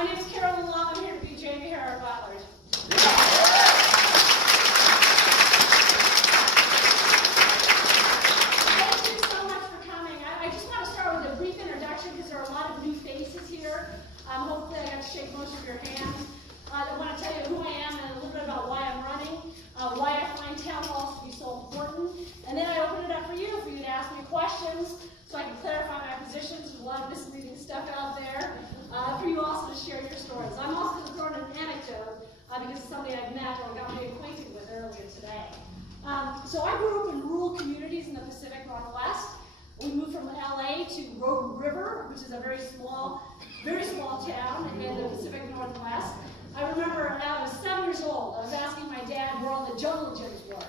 My name is Carolyn. I'm here to be Jamie Harrod Butler. Thank you so much for coming. I just want to start with a brief introduction because there are a lot of new faces here. Hopefully I got to shake most of your hands. I want to tell you who I am and a little bit about why I'm running, why I find town halls to be so important, and then I open it up for you to ask me questions so I can clarify my positions. There's a lot of misleading stuff out there for you also to share your stories. I'm also going to throw in an anecdote because it's somebody I've met or got made acquainted with earlier today. So I grew up in rural communities in the Pacific Northwest. We moved from LA to Rogue River, which is a very small town in the Pacific Northwest. I remember when I was 7 years old, I was asking my dad where all the jungle gyms were.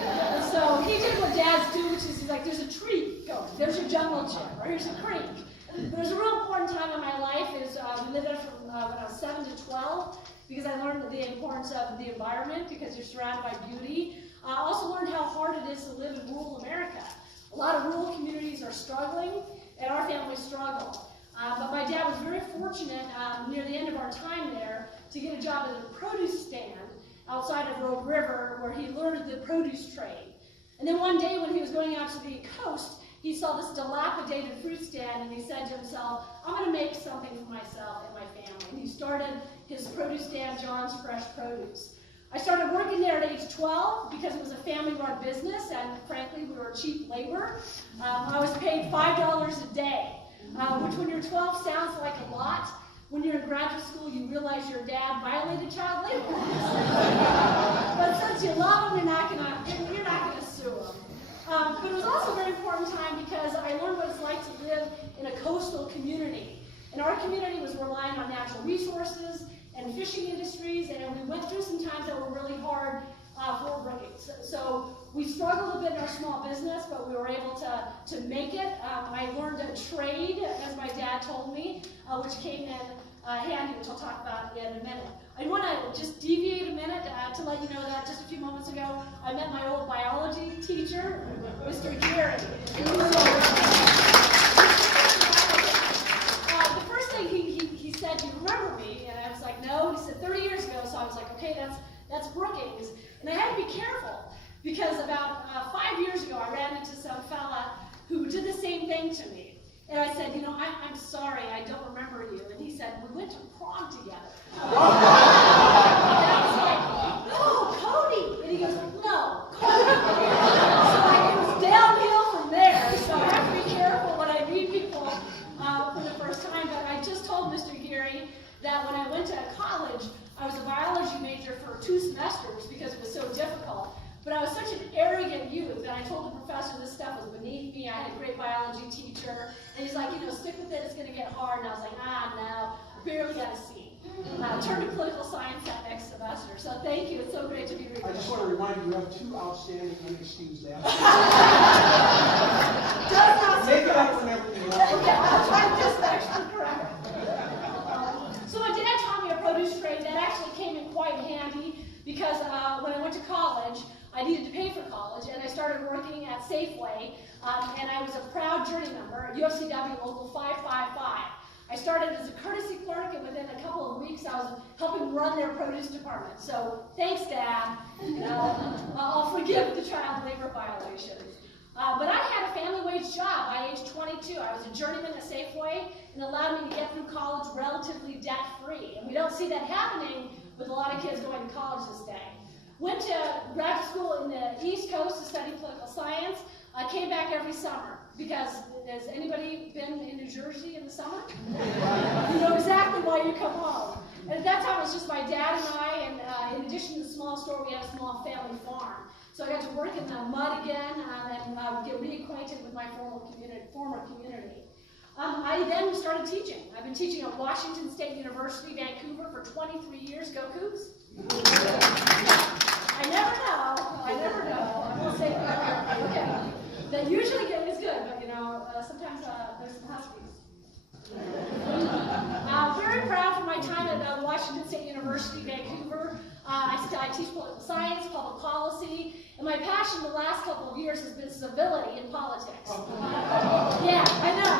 And so he did what dads do, which is he's like, there's a tree going, there's your jungle gym, or here's a creek. But there's a real important time in my life is we lived there from when I was 7 to 12, because I learned the importance of the environment, because you're surrounded by beauty. I also learned how hard it is to live in rural America. A lot of rural communities are struggling, and our family struggled. But my dad was very fortunate near the end of our time there to get a job at a produce stand outside of Rogue River where he learned the produce trade. And then one day when he was going out to the coast, he saw this dilapidated fruit stand and he said to himself, I'm going to make something for myself and my family. And he started his produce stand, John's Fresh Produce. I started working there at age 12 because it was a family-run business and frankly we were cheap labor. I was paid $5 a day. Which when you're 12 sounds like a lot. When you're in graduate school, you realize your dad violated child labor laws. But since you love him, you're not gonna sue him. But it was also a very important time because I learned what it's like to live in a coastal community. And our community was relying on natural resources and fishing industries, and we went through some times that were really hard for Briggs. So we struggled a bit in our small business, but we were able to make it. I learned a trade, as my dad told me, which came in handy, which I'll talk about in a minute. I want to just deviate a minute to let you know that just a few moments ago, I met my old biology teacher, Mr. Gary. The first thing he said, do you remember me? And I was like, no. He said, 30 years ago. So I was like, okay, that's Brookings. And I had to be careful because about 5 years ago, I ran into some fella who did the same thing to me. And I said, I'm sorry, I don't remember you. And he said, we went to prom together. And I was like, no, Cody. And he goes, no, Cody. So it was downhill from there. So I have to be careful when I meet people for the first time. But I just told Mr. Gary that when I went to college, I was a biology major for 2 semesters because it was so difficult. But I was such an arrogant youth that I told the professor this stuff was beneath me. I had a great biology teacher. And he's like, stick with it, it's going to get hard. And I was like, no, I barely got a C. Turned to political science that next semester. So thank you, it's so great to be with you. I just want to remind you, you have 2 outstanding unexcused absences. Does not Make it up whenever you want. Yeah, I'll try to just actually correct it. So my dad taught me a produce trade that actually came in quite handy because when I went to college, I needed to pay for college, and I started working at Safeway, and I was a proud journey member at UFCW Local 555. I started as a courtesy clerk, and within a couple of weeks, I was helping run their produce department. So thanks, Dad. I'll forgive the child labor violations. But I had a family wage job by age 22. I was a journeyman at Safeway, and allowed me to get through college relatively debt-free. And we don't see that happening with a lot of kids going to college this day. Went to graduate school in the East Coast to study political science. I came back every summer because has anybody been in New Jersey in the summer? You know exactly why you come home. And at that time it was just my dad and I, and in addition to the small store, we had a small family farm. So I got to work in the mud again and get reacquainted with my former community. I then started teaching. I've been teaching at Washington State University, Vancouver for 23 years. Go Cougs! I never know. I won't say that. Okay. That usually is good, but sometimes there's some huskies. Very proud for my time at Washington State University, Vancouver. I teach political science, public policy, and my passion the last couple of years has been civility in politics. Yeah, I know.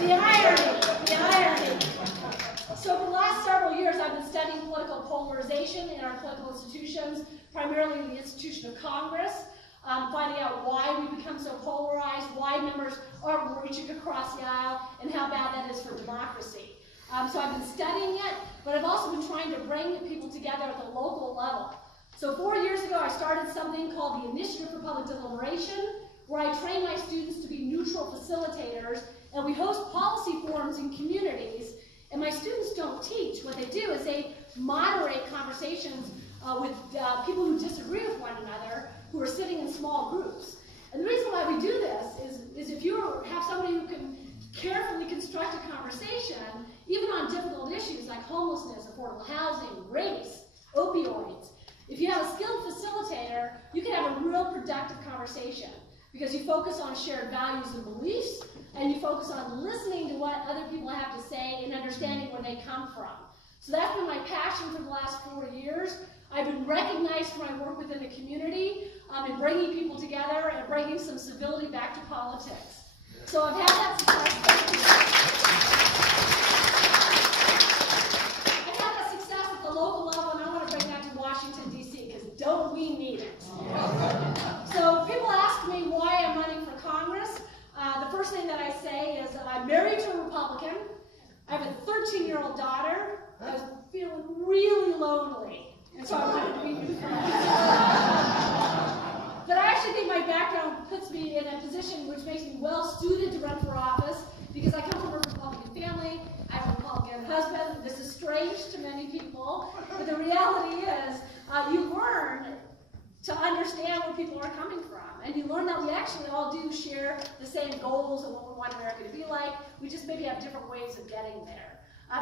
The irony. So for the last several years, I've been studying political polarization in our political institutions, primarily in the institution of Congress, finding out why we become so polarized, why members aren't reaching across the aisle, and how bad that is for democracy. So I've been studying it, but I've also been trying to bring people together at the local level. So 4 years ago, I started something called the Initiative for Public Deliberation, where I train my students to be neutral facilitators, and we host policy forums in communities. And my students don't teach. What they do is they moderate conversations with people who disagree with one another, who are sitting in small groups. And the reason why we do this is if you have somebody who can carefully construct a conversation, even on difficult issues like homelessness, affordable housing, race, opioids, if you have a skilled facilitator, you can have a real productive conversation because you focus on shared values and beliefs, and you focus on listening to what other people have to say and understanding where they come from. So that's been my passion for the last 4 years. I've been recognized for my work within the community in bringing people together and bringing some civility back to politics. So I've had that success. I've had that success at the local level, and I want to bring that to Washington, D.C., because don't we need it? So people ask me why I'm running for Congress. The first thing that I say is that I'm married to a Republican. I have a 13-year-old daughter. I was feeling really lonely, and so I wanted to be new friends. But I actually think my background puts me in a position which makes me well-suited to run for office because I come from a Republican family. I have a Republican husband. This is strange to many people, but the reality is you learn to understand where people are coming from. And you learn that we actually all do share the same goals of what we want America to be like. We just maybe have different ways of getting there.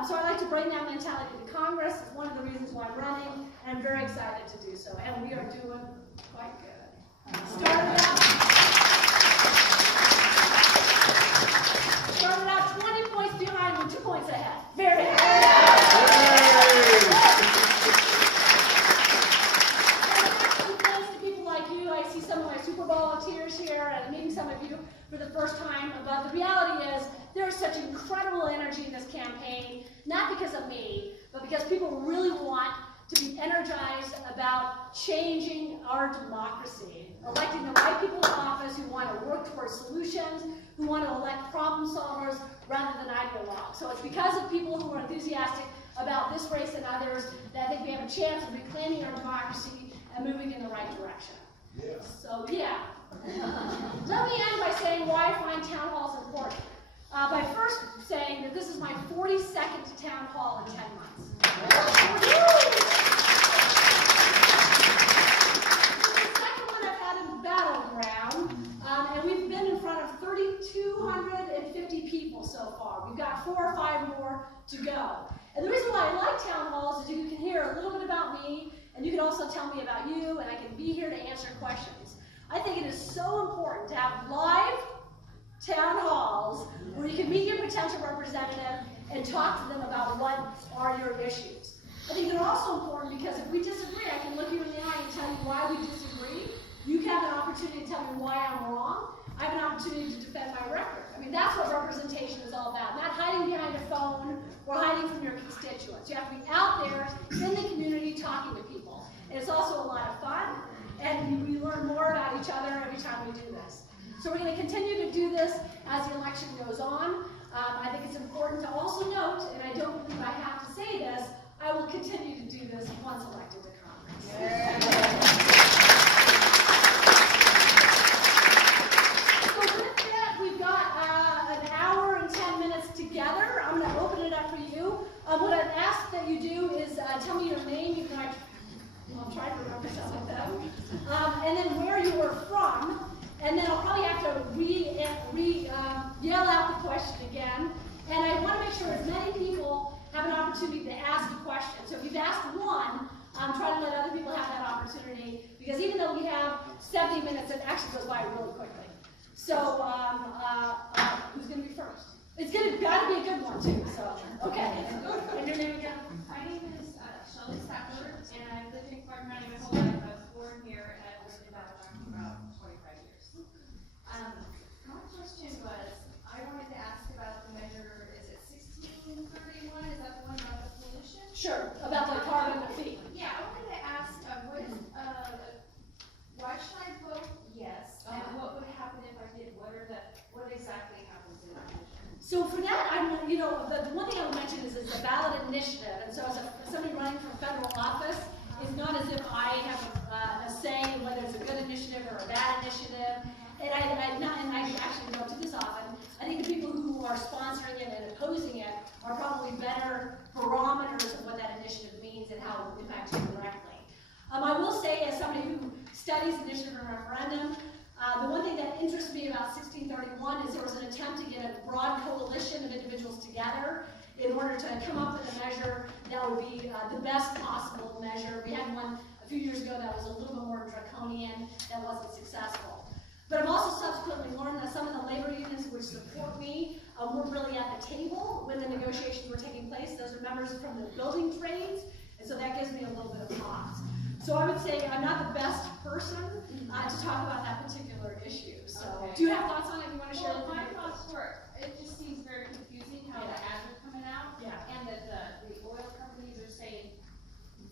So I like to bring that mentality to Congress. It's one of the reasons why I'm running, and I'm very excited to do so. And we are doing quite good. Started out 20 points behind and 2 points ahead. Very happy. Some of my super volunteers here and meeting some of you for the first time, but the reality is there's such incredible energy in this campaign, not because of me, but because people really want to be energized about changing our democracy, electing the right people in office who want to work towards solutions, who want to elect problem solvers rather than ideologues. So it's because of people who are enthusiastic about this race and others that I think we have a chance of reclaiming our democracy and moving in the right direction. Yeah. So, yeah. Let me end by saying why I find town halls important. By first saying that this is my 42nd town hall in 10 months. This is the second one I've had in Battleground, and we've been in front of 3,250 people so far. We've got 4 or 5 more to go. And the reason why I like town halls is you can hear a little bit about me, and you can also tell me about you, and I can be here to answer questions. I think it is so important to have live town halls where you can meet your potential representative and talk to them about what are your issues. I think they're also important because if we disagree, I can look you in the eye and tell you why we disagree. You can have an opportunity to tell me why I'm wrong. I have an opportunity to defend my record. I mean, that's what representation is all about. Not hiding behind a phone or hiding from your constituents. You have to be out there in the community talking to people. And it's also a lot of fun, and we learn more about each other every time we do this. So we're going to continue to do this as the election goes on. I think it's important to also note, and I don't believe I have to say this, I will continue to do this once elected to Congress. Yeah. So with that, we've got an hour and 10 minutes together. I'm going to open it up for you. What I'd ask that you do is tell me your name. You can I'll try to remember some of them. And then where you were from. And then I'll probably have to yell out the question again. And I want to make sure as many people have an opportunity to ask a question. So if you've asked one, try to let other people have that opportunity. Because even though we have 70 minutes, it actually goes by really quickly. So who's going to be first? It's got to be a good one too. So okay. And your name again? My name is Shelley Stafford, and I've lived in Clark County my whole life. I was born here and I've lived in Battleground for about 25 years. My question was, I wanted to ask about the measure, is it 1631? Is that the one about I will say, as somebody who studies initiative and referendum, the one thing that interests me about 1631 is there was an attempt to get a broad coalition of individuals together in order to come up with a measure that would be the best possible measure. We had one a few years ago that was a little bit more draconian, that wasn't successful. But I've also subsequently learned that some of the labor unions which support me were really at the table when the negotiations were taking place. Those are members from the building trades, and so that gives me a little bit of pause. So I would say I'm not the best person to talk about that particular issue. So, Okay. Do you have thoughts on it? You want to share? Well, my thoughts were, it just seems very confusing how the ads are coming out. Yeah. And that the oil companies are saying,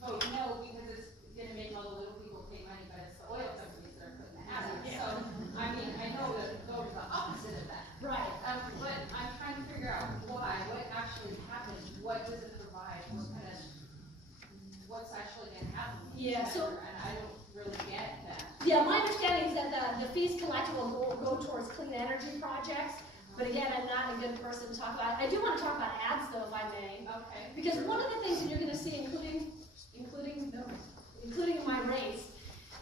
vote no, because it's gonna make all the little people pay money, but it's the oil companies that are putting the ads in. Yeah. So, I mean, I know that the vote is the opposite of that. Right. But I'm trying to figure out why, what actually happened, what does it provide, what's actually gonna happen with this Yeah, so- measure, and I don't really get that. Yeah, my understanding is that the fees collected will go towards clean energy projects. But again, I'm not a good person to talk about. I do want to talk about ads, though, if I may. Okay. Because one of the things that you're going to see, including in my race,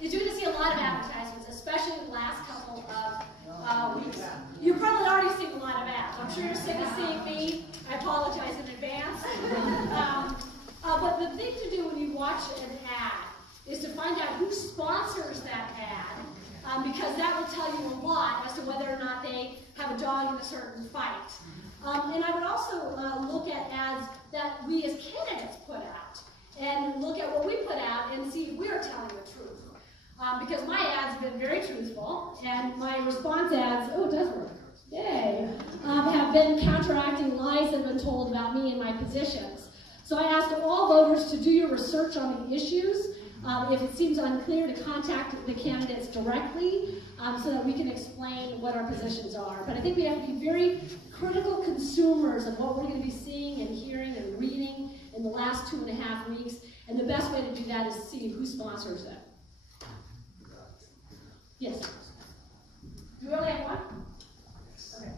is you're going to see a lot of advertisements, especially in the last couple of weeks. You've probably already seen a lot of ads. I'm sure you're sick of seeing me. I apologize in advance. But the thing to do when you watch an ad is to find out who sponsors that ad, because that will tell you a lot as to whether or not they have a dog in a certain fight. And I would also look at ads that we as candidates put out, and look at what we put out and see if we're telling the truth. Because my ads have been very truthful, and my response ads, oh, it does work, yay, have been counteracting lies that have been told about me and my positions. So I ask all voters to do your research on the issues. If it seems unclear, to contact the candidates directly so that we can explain what our positions are. But I think we have to be very critical consumers of what we're going to be seeing and hearing and reading in the last 2.5 weeks. And the best way to do that is to see who sponsors it. Yes? Do we only have one? Okay.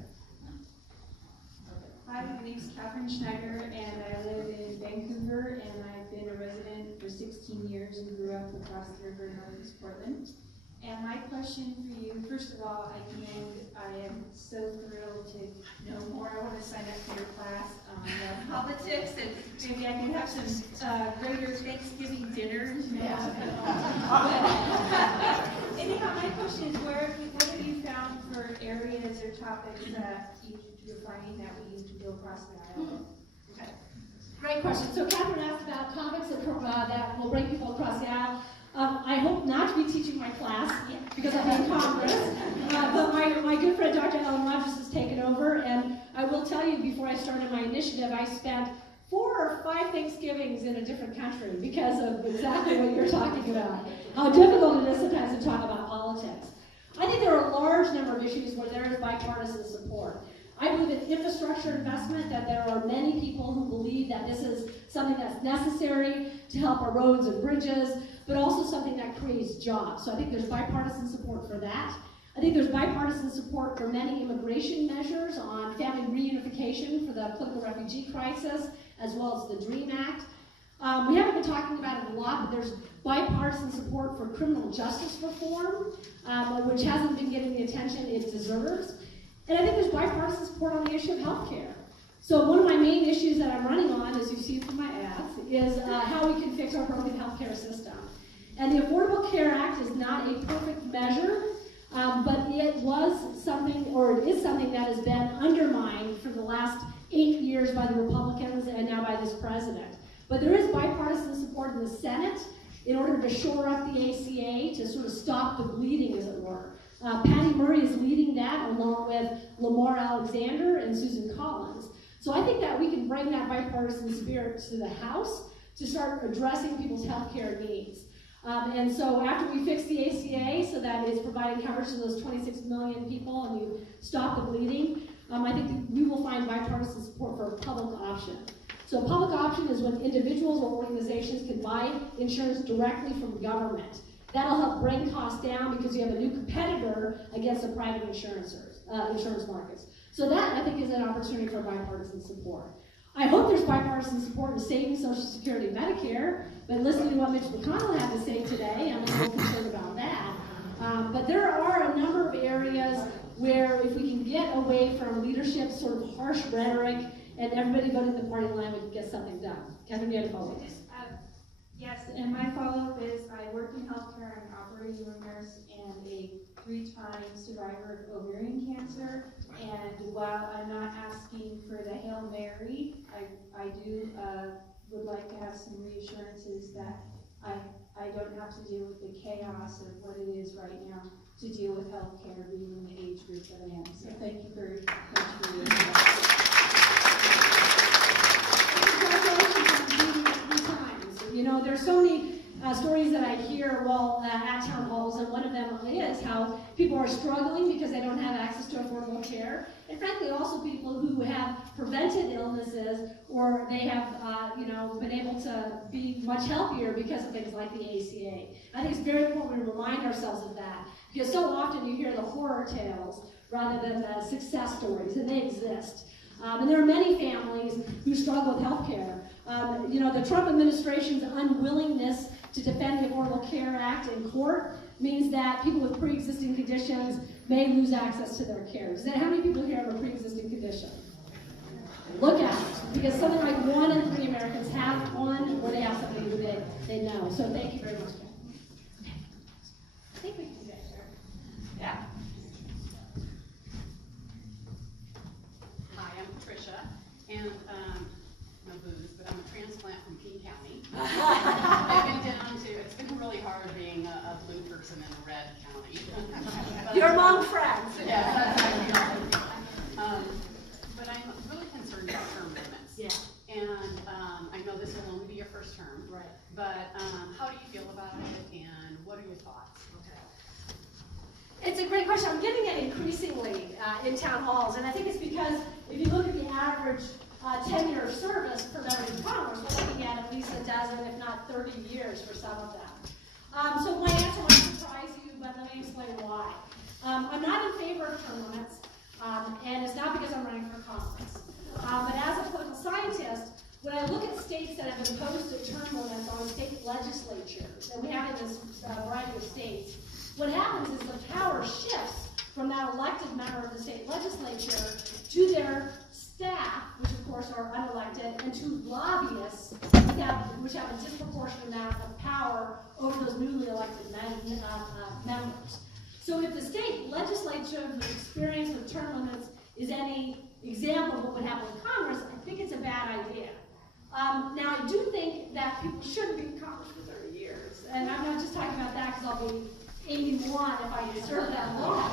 Hi, my name's Catherine Schneider, and I live in Vancouver, and I've been a resident for 16 years and grew up across the river in Northeast Portland. And my question for you, first of all, I am so thrilled to know more. I want to sign up for your class on politics, and maybe I can have some greater Thanksgiving dinners. Anyhow, my question is, what have you found for areas or topics that you're finding that we need to go across the aisle? Okay. Great question. So Catherine asked about topics that will bring people across the aisle. I hope not to be teaching my class because I'm in Congress, but my good friend Dr. Ellen Rogers has taken over, and I will tell you, before I started my initiative, I spent 4 or 5 Thanksgivings in a different country because of exactly what you're talking about, how difficult it is sometimes to talk about politics. I think there are a large number of issues where there is bipartisan support. I believe in infrastructure investment, that there are many people who believe that this is something that's necessary to help our roads and bridges, but also something that creates jobs. So I think there's bipartisan support for that. I think there's bipartisan support for many immigration measures on family reunification for the political refugee crisis, as well as the DREAM Act. We haven't been talking about it a lot, but there's bipartisan support for criminal justice reform, which hasn't been getting the attention it deserves. And I think there's bipartisan support on the issue of health care. So one of my main issues that I'm running on, as you see from my ads, is how we can fix our broken health care system. And the Affordable Care Act is not a perfect measure, but it was something, or it is something that has been undermined for the last 8 years by the Republicans and now by this president. But there is bipartisan support in the Senate in order to shore up the ACA, to sort of stop the bleeding, as it were. Patty Murray is leading that, along with Lamar Alexander and Susan Collins. So I think that we can bring that bipartisan spirit to the House to start addressing people's health care needs. And so after we fix the ACA so that it's providing coverage to those 26 million people and you stop the bleeding, I think that we will find bipartisan support for a public option. So a public option is when individuals or organizations can buy insurance directly from government. That'll help bring costs down because you have a new competitor against the private insurance markets. So that, I think, is an opportunity for bipartisan support. I hope there's bipartisan support in saving Social Security and Medicare, but listening to what Mitch McConnell had to say today, I'm a little concerned about that. But there are a number of areas where if we can get away from leadership sort of harsh rhetoric and everybody go to the party line, we can get something done. Catherine, you had a follow-up. Yes, and my follow-up is I work in healthcare. I'm an operating room nurse and a 3-time survivor of ovarian cancer. And while I'm not asking for the Hail Mary, I do would like to have some reassurances that I don't have to deal with the chaos of what it is right now to deal with healthcare being in the age group that I am. So thank you very much for your You know, there's so many stories that I hear while at town halls, and one of them is how people are struggling because they don't have access to affordable care, and frankly also people who have prevented illnesses or they have been able to be much healthier because of things like the ACA. I think it's very important we remind ourselves of that, because so often you hear the horror tales rather than the success stories, and they exist. And there are many families who struggle with health care. The Trump administration's unwillingness to defend the Affordable Care Act in court means that people with pre-existing conditions may lose access to their care. How many people here have a pre-existing condition? Look at it, because something like 1 in 3 Americans have one, or they have something that they know. So thank you very much. I think we can do that, sir. Yeah. Hi, I'm Patricia, and no booze, but I'm a transplant from King County. I've been down to, it's been really hard being a blue person in a red county. You're among friends. Yeah, that's how we are. But I'm really concerned about term limits. Yeah. And I know this will only be your first term. Right. But how do you feel about it, and what are your thoughts? It's a great question. I'm getting it increasingly in town halls, and I think it's because if you look at the average tenure of service for members of Congress, we're looking at least a dozen, if not 30 years for some of them. So my answer might surprise you, but let me explain why. I'm not in favor of term limits, and it's not because I'm running for Congress. But as a political scientist, when I look at states that have imposed term limits on state legislatures, and we have in this variety of states, what happens is the power shifts from that elected member of the state legislature to their staff, which of course are unelected, and to lobbyists, which have a disproportionate amount of power over those newly elected members. So if the state legislature's experience with term limits is any example of what would happen with Congress, I think it's a bad idea. Now, I do think that people shouldn't be in Congress for 30 years, and I'm not just talking about that because I'll be 81 if I serve that long.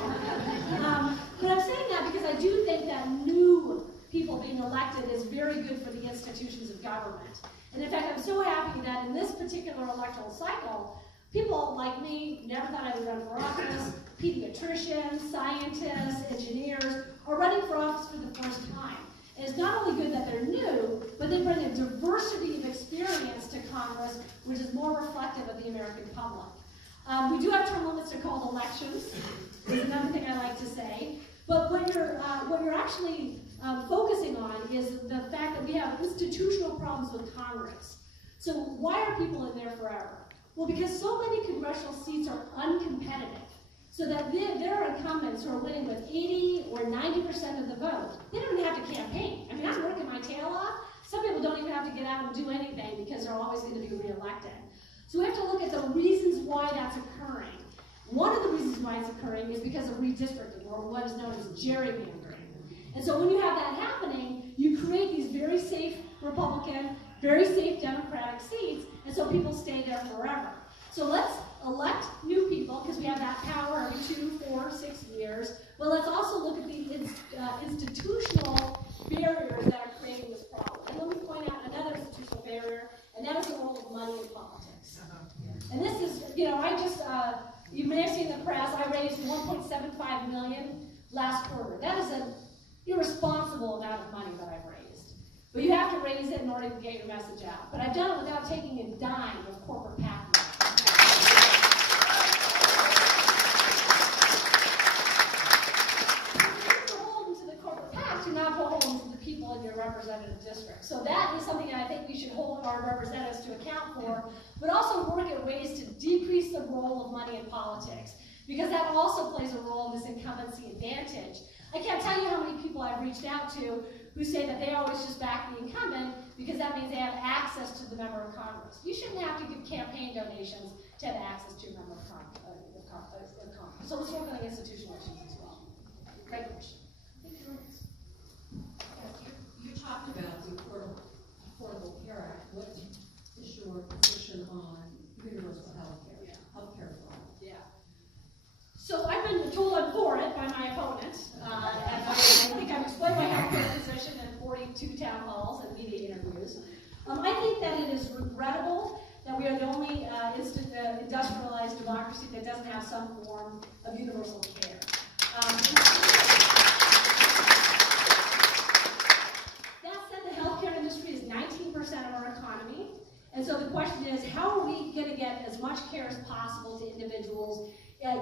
But I'm saying that because I do think that new people being elected is very good for the institutions of government. And in fact, I'm so happy that in this particular electoral cycle, people like me never thought I would run for office. Pediatricians, scientists, engineers are running for office for the first time. And it's not only good that they're new, but they bring a diversity of experience to Congress, which is more reflective of the American public. We do have term limits. They're called elections. Is another thing I like to say. But what you're actually focusing on is the fact that we have institutional problems with Congress. So why are people in there forever? Well, because so many congressional seats are uncompetitive. So that there are incumbents who are winning with 80 or 90% of the vote. They don't even have to campaign. I mean, I'm working my tail off. Some people don't even have to get out and do anything because they're always going to be reelected. So we have to look at the reasons why that's occurring. One of the reasons why it's occurring is because of redistricting, or what is known as gerrymandering. And so when you have that happening, you create these very safe Republican, very safe Democratic seats, and so people stay there forever. So let's elect new people, because we have that power every 2, 4, 6 years, but let's also look at the institutional barriers that are creating this problem. And let me point out another institutional barrier, and that is the role of money in politics. And this is, you may have seen the press, I raised $1.75 million last quarter. That is an irresponsible amount of money that I've raised. But you have to raise it in order to get your message out. But I've done it without taking a dime of corporate PAC money. You're beholden to the corporate PACs, you're not beholden to the people in your representative district. So our representatives to account for, but also work at ways to decrease the role of money in politics, because that also plays a role in this incumbency advantage. I can't tell you how many people I've reached out to who say that they always just back the incumbent because that means they have access to the member of Congress. You shouldn't have to give campaign donations to have access to a member of Congress. So let's work on the institutional issues as well. Great question. You talked about the Affordable Care Act. What is your position on universal health care? Health care for all? Yeah. So I've been told I'm for it by my opponent, and I think I've explained my health care position in 42 town halls and media interviews. I think that it is regrettable that we are the only industrialized democracy that doesn't have some form of universal care. That said, the healthcare industry is 19% of our economy, and so the question is, how are we going to get as much care as possible to individuals,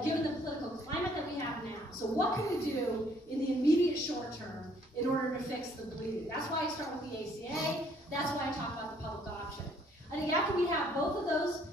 given the political climate that we have now? So what can we do in the immediate short term in order to fix the bleeding? That's why I start with the ACA. That's why I talk about the public option. I think after we have both of those,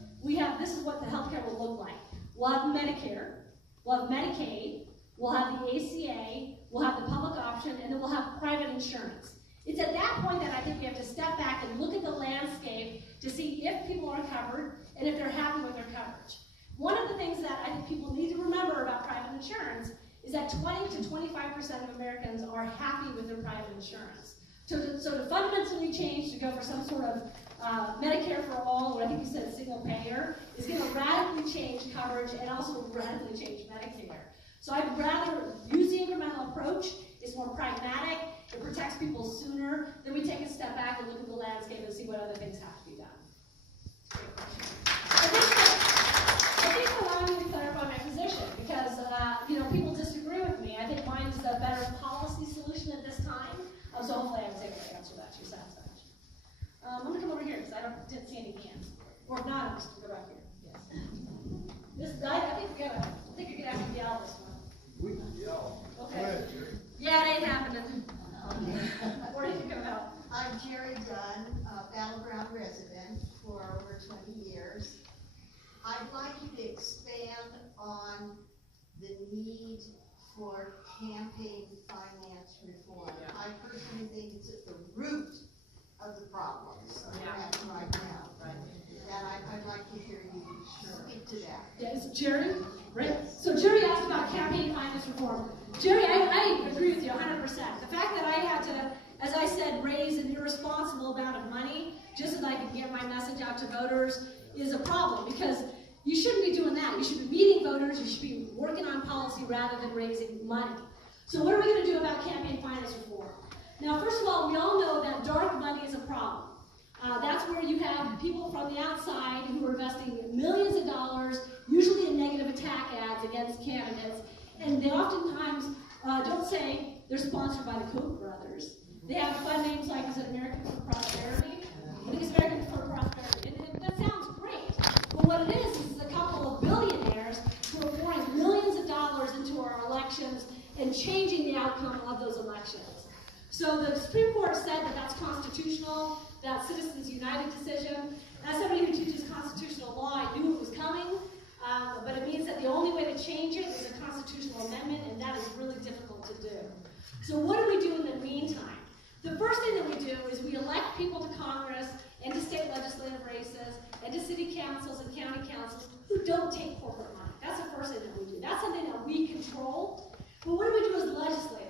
this is what the healthcare will look like. We'll have Medicare, we'll have Medicaid, we'll have the ACA, we'll have the public option, and then we'll have private insurance. It's at that point that I think we have to step back and look at the landscape to see if people are covered and if they're happy with their coverage. One of the things that I think people need to remember about private insurance is that 20 to 25% of Americans are happy with their private insurance. So to fundamentally change, to go for some sort of Medicare for all, or I think you said single payer, is going to radically change coverage and also radically change Medicare. So I'd rather use the incremental approach. It's more pragmatic. It protects people sooner. Then we take a step back and look at the landscape and see what other things have to be done. I think allowing me to clarify my position, because people disagree with me. I think mine is the better policy solution at this time. So hopefully I was able to answer that to your satisfaction. I'm going to come over here because I didn't see any hands. Or if not, I'm just going to go back here. Yes. I think you're going to have to yell this one. We can yell. Okay. Go ahead, Jerry. Yeah, it ain't happening. What do you think about? I'm Jerry Dunn, a Battleground resident for over 20 years. I'd like you to expand on the need for campaign finance reform. I personally think it's at the root of the problems we're having right now. And I'd like to hear you speak to that. Yes, Jerry? Right. So Jerry asked about campaign finance reform. Jerry, I agree with you 100%. The fact that I had to, as I said, raise an irresponsible amount of money just so that I could get my message out to voters is a problem, because you shouldn't be doing that. You should be meeting voters. You should be working on policy rather than raising money. So what are we going to do about campaign finance reform? Now, first of all, we all know that dark money is a problem. That's where you have people from the outside who are investing millions of dollars, usually in negative attack ads against candidates, and they oftentimes don't say they're sponsored by the Koch brothers. They have fun names like, is it American for Prosperity? I think it's American for Prosperity, and that sounds great. But what it is a couple of billionaires who are pouring millions of dollars into our elections and changing the outcome of those elections. So the Supreme Court said that that's constitutional, that Citizens United decision. As somebody who teaches constitutional law, I knew it was coming, but it means that the only way to change it is a constitutional amendment, and that is really difficult to do. So what do we do in the meantime? The first thing that we do is we elect people to Congress and to state legislative races and to city councils and county councils who don't take corporate money. That's the first thing that we do. That's something that we control. But what do we do as legislators?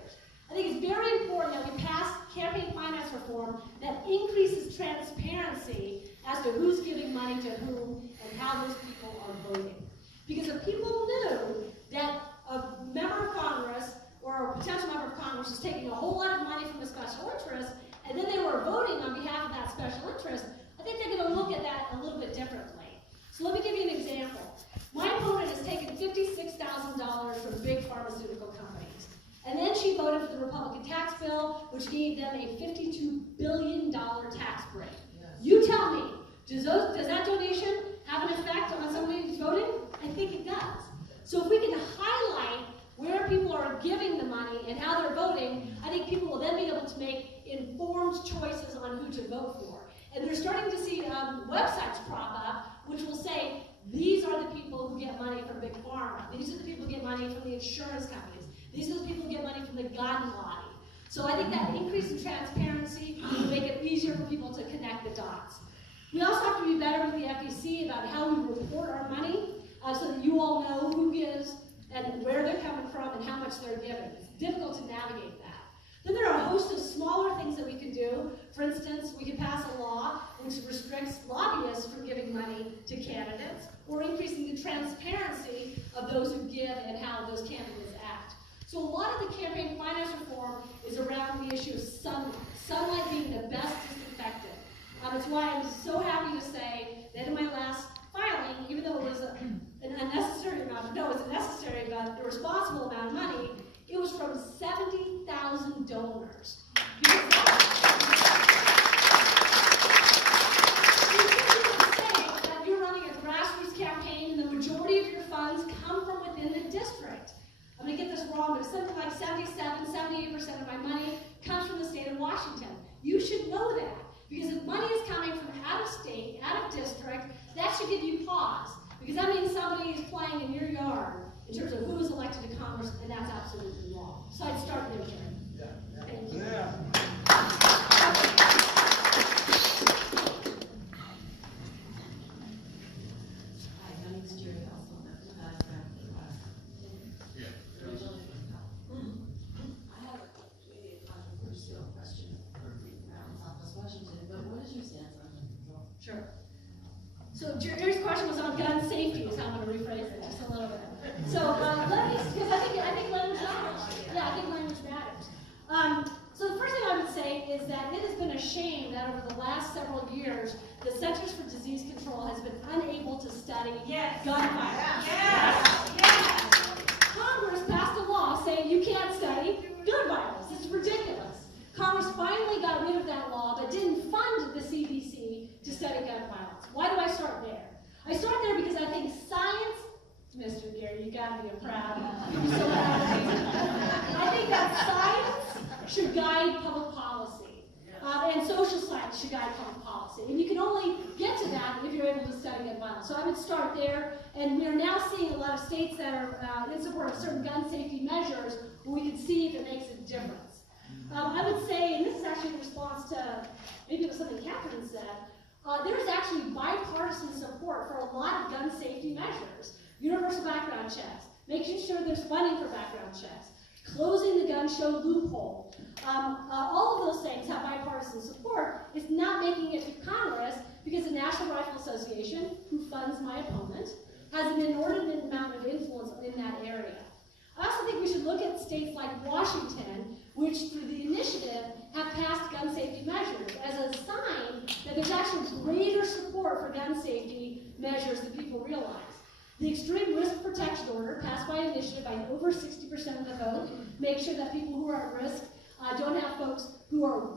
I think it's very important that we pass campaign finance reform that increases transparency as to who's giving money to whom and how those people are voting. Because if people knew that a member of Congress or a potential member of Congress is taking a whole lot of money from a special interest, and then they were voting on behalf of that special interest, I think they're going to look at that a little bit differently. So let me give you an example. My opponent has taken $56,000 from big pharmaceutical companies. And then she voted for the Republican tax bill, which gave them a $52 billion tax break. Yes. You tell me, does that donation have an effect on somebody who's voting? I think it does. So if we can highlight where people are giving the money and how they're voting, I think people will then be able to make informed choices on who to vote for. And they're starting to see websites crop up, which will say, these are the people who get money from Big Pharma. These are the people who get money from the insurance companies. These are the people who get money from the gun lobby. So I think that increase in transparency will make it easier for people to connect the dots. We also have to be better with the FEC about how we report our money, so that you all know who gives and where they're coming from and how much they're giving. It's difficult to navigate that. Then there are a host of smaller things that we can do. For instance, we can pass a law which restricts lobbyists from giving money to candidates, or increasing the transparency of those who give and how those candidates act. So a lot of the campaign finance reform is around the issue of sunlight. Sunlight being the best disinfectant. It's why I'm so happy to say that in my last filing, even though it was an unnecessary amount, no, it's a necessary but irresponsible amount of money, it was from 70,000 donors. Because that you're running a grassroots campaign and the majority of your funds come from within the district. I'm going to get this wrong, but something like 78% of my money comes from the state of Washington. You should know that, because if money is coming from out of state, out of district, that should give you pause, because that means somebody is playing in your yard in terms of who is elected to Congress, and that's absolutely wrong. So I'd start there, Jerry. Thank you. Hi, my name is Jerry Oswald. I have maybe a controversial question around Southwest Washington, but what is your stance on gun control? Sure. So Jerry's question was on gun safety, is how I'm going to rephrase it just a little bit. So let me, because I think language matters. Yeah, I think language matters. So the first thing I would say is that it has been a shame that over the last several years, the Centers for Disease Control has been unable to study gun violence. Yes. Congress passed a law saying you can't study gun violence. It's ridiculous. Congress finally got rid of that law, but didn't fund the CDC to study gun violence. Why do I start there? I start there because I think science, Mr. Gary, you gotta be proud. I'm so proud of you. I think that science should guide public policy, and social science should guide public policy. And you can only get to that if you're able to study gun violence. So I would start there, and we are now seeing a lot of states that are in support of certain gun safety measures where we can see if it makes a difference. I would say, and this is actually in response to maybe it was something Catherine said, there's actually bipartisan support for a lot of gun safety measures. Universal background checks, making sure there's funding for background checks, closing the gun show loophole. All of those things have bipartisan support. It's not making it to Congress because the National Rifle Association, who funds my opponent, has an inordinate amount of influence in that area. I also think we should look at states like Washington, which through the initiative have passed gun safety measures as a sign that there's actually greater support for gun safety measures than people realize. The Extreme Risk Protection Order, passed by initiative by over 60% of the vote, makes sure that people who are at risk don't have folks who are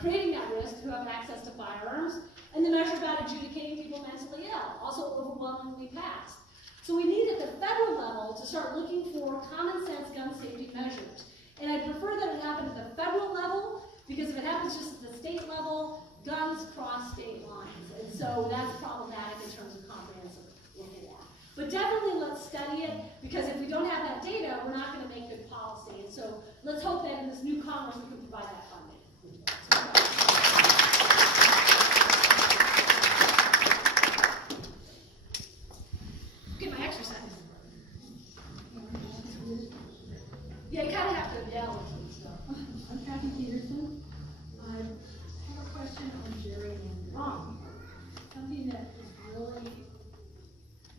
creating that risk who have access to firearms, and the measure about adjudicating people mentally ill, also overwhelmingly passed. So we need at the federal level to start looking for common sense gun safety measures. And I prefer that it happen at the federal level, because if it happens just at the state level, guns cross state lines. And so that's problematic in terms of comprehensive reform. But definitely let's study it, because if we don't have that data, we're not going to make good policy. And so let's hope that in this new Congress we can provide that funding. Get my exercise. Yeah, you kind of have to yell and stuff. I'm Kathy Peterson. I have a question on gerrymandering. Something that is really,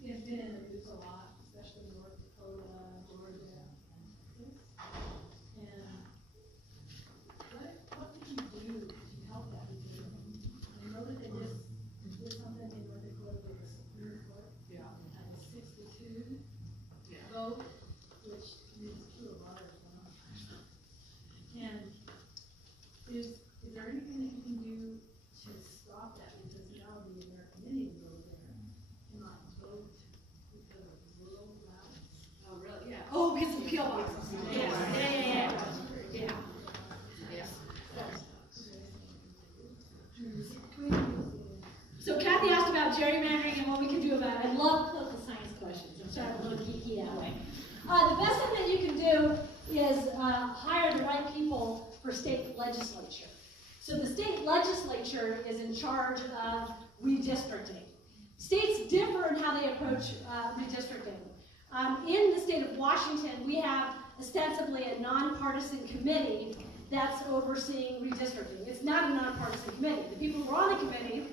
has been in the news a lot, especially in North Dakota, Georgia, and Texas. And what did you do to help that? Because I know that they just did something in North Dakota with the Supreme Court. Yeah. Had a 6-2 vote, which means 2 of others. And is there anything that you can do to stop that? Because now the American Indians over there cannot vote because of rural routes. Oh, really? Yeah. Oh, because of PO boxes. Yeah. gerrymandering and what we can do about it. I love political science questions. I'm sort of a little geeky that way. The best thing that you can do is hire the right people for state legislature. So the state legislature is in charge of redistricting. States differ in how they approach redistricting. In the state of Washington, we have ostensibly a nonpartisan committee that's overseeing redistricting. It's not a nonpartisan committee. The people who are on the committee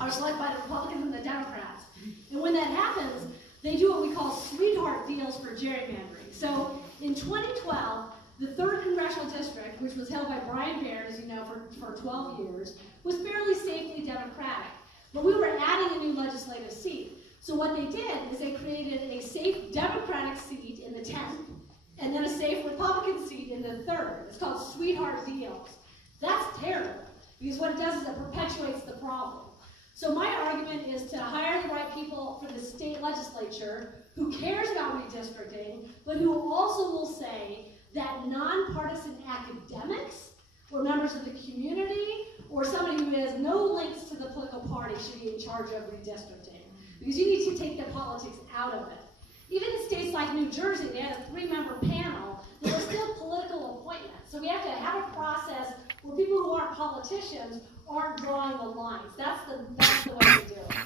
are selected by the Republicans and the Democrats. And when that happens, they do what we call sweetheart deals for gerrymandering. So in 2012, the 3rd Congressional District, which was held by Brian Baird, as you know, for 12 years, was fairly safely Democratic. But we were adding a new legislative seat. So what they did is they created a safe Democratic seat in the 10th, and then a safe Republican seat in the 3rd. It's called sweetheart deals. That's terrible, because what it does is it perpetuates the problem. So my argument is to hire the right people for the state legislature who cares about redistricting, but who also will say that nonpartisan academics or members of the community or somebody who has no links to the political party should be in charge of redistricting. Because you need to take the politics out of it. Even in states like New Jersey, they had a 3-member panel. There were still political appointments. So we have to have a process where people who aren't politicians aren't drawing the lines. That's the way to do it.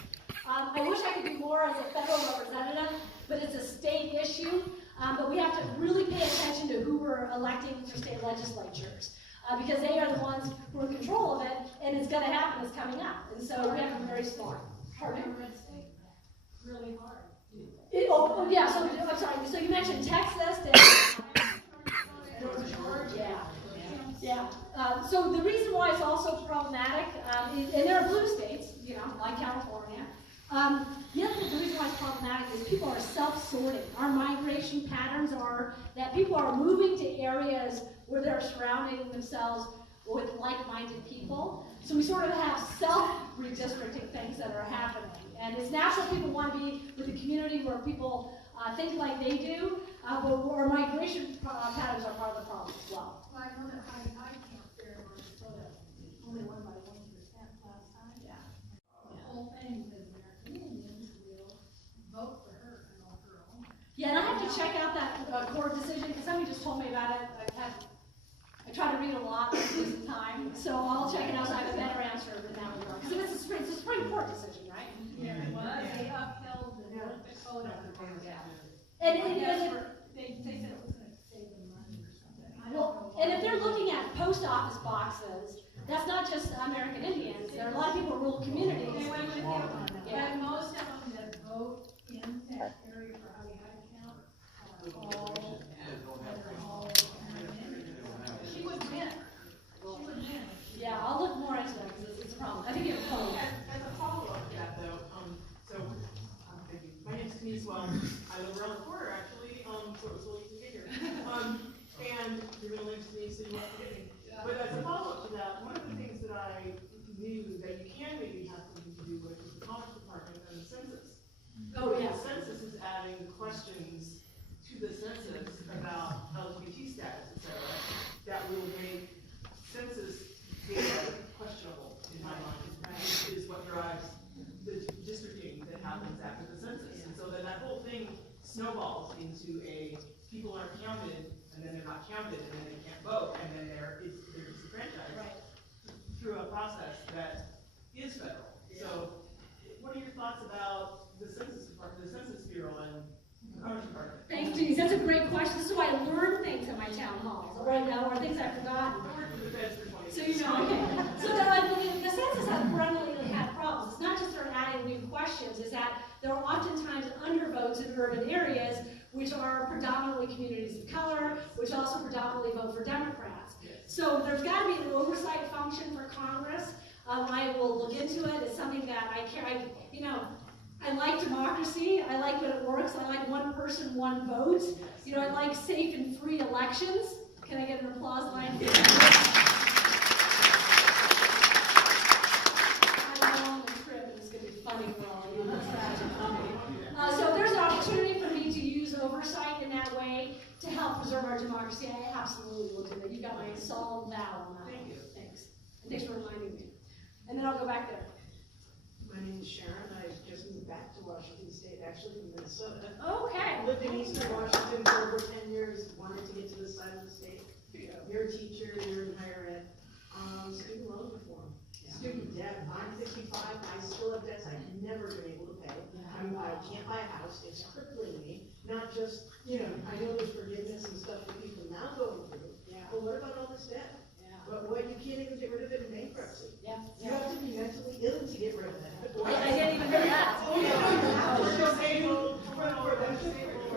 I wish I could do more as a federal representative, but it's a state issue. But we have to really pay attention to who we're electing for state legislatures. Because they are the ones who are in control of it, and it's going to happen, it's coming up. And so we have to be very smart. Pardon? Really hard. Yeah, so I'm sorry, so you mentioned Texas and Georgia. Yeah. So the reason why it's also problematic, and there are blue states, you know, like California. The reason why it's problematic is people are self-sorting. Our migration patterns are that people are moving to areas where they're surrounding themselves with like-minded people. So we sort of have self-redistricting things that are happening. And it's natural people want to be with a community where people think like they do, but our migration patterns are part of the problem as well. Well, I know that I can't there in Minnesota, only won by 1% last time. Yeah. The whole thing is American Indians will vote for her and all her own. Yeah, and I have to check out that court decision because somebody just told me about it. I try to read a lot in recent time, so I'll check it out so I have a better answer than that one. Because it's a Supreme Court decision, right? Yeah, it was. They upheld the North Dakota. And They said it was gonna save them money or something. I don't well, know. and if they're looking at post office boxes, that's not just American Indians. There are a lot of people in rural communities. They went with him on that. Yeah. But most of them that vote in that area for how we had count are all, she would win. She would win. Yeah, I'll look more into that because it's a problem. I think you have a phone. As a follow-up to that though, thank you. My name's Denise Well. I live around the corner actually, so it was really easy to get here. And your middle name's Denise, so you won't forget me. But as a follow-up to that, one of the things that I knew that you can maybe have something to do with is the Commerce Department and the census. Oh, yeah. The census is adding questions to the census about LGBT status, et cetera, that will make census data questionable in my mind, which is what drives the districting that happens after the census. And so then that whole thing snowballs into people aren't counted, and then they're not counted, and then they can't vote, and then they're disenfranchised through a process that is federal. So what are your thoughts about the Census Department, the Census Bureau, and the Commerce Department? Thanks, Denise. That's a great question. This is why I learn things in my town halls right now, or things I've forgotten. I worked with the feds for 20 years. So you know, okay. So the census has perennially had problems. It's not just they're adding new questions, is that there are oftentimes undervotes in urban areas, which are predominantly communities of color, which also predominantly vote for Democrats. So there's got to be an oversight function for Congress. I will look into it. It's something that I care. I like democracy. I like when it works. I like one person, one vote. You know, I like safe and free elections. Can I get an applause line? I know on the trip, and it's going to be funny for all of you. It's tragic. So if there's an opportunity for me to use oversight in that way to help preserve our democracy, I absolutely will do that. You've got my solemn vow on that. Thank you. Thanks. And thanks for reminding me. And then I'll go back there. My name is Sharon. I just moved back to Washington State, actually from Minnesota. Okay. I lived in Eastern Washington for over 10 years, wanted to get to this side of the state. You're a teacher, you're in higher ed. Student loan reform, student debt. I'm 55, I still have debts I've never been able to pay. I can't buy a house, it's crippling me. Not just, I know there's forgiveness and stuff that people now going through, but what about all this debt? But what, you can't even get rid of it in bankruptcy. Yeah. You have to be mentally ill to get rid of it. I didn't even hear that. Oh, yeah, for disabled, for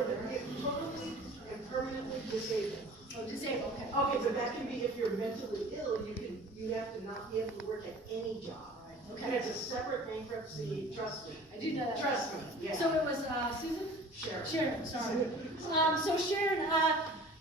the totally and permanently disabled. Oh, disabled, okay. Okay, but that can be if you're mentally ill, you have to not be able to work at any job. Okay. And it's a separate bankruptcy, trust me. I do know that. Trust me, yeah. So it was, Susan? Sharon. Sharon, sorry. So Sharon,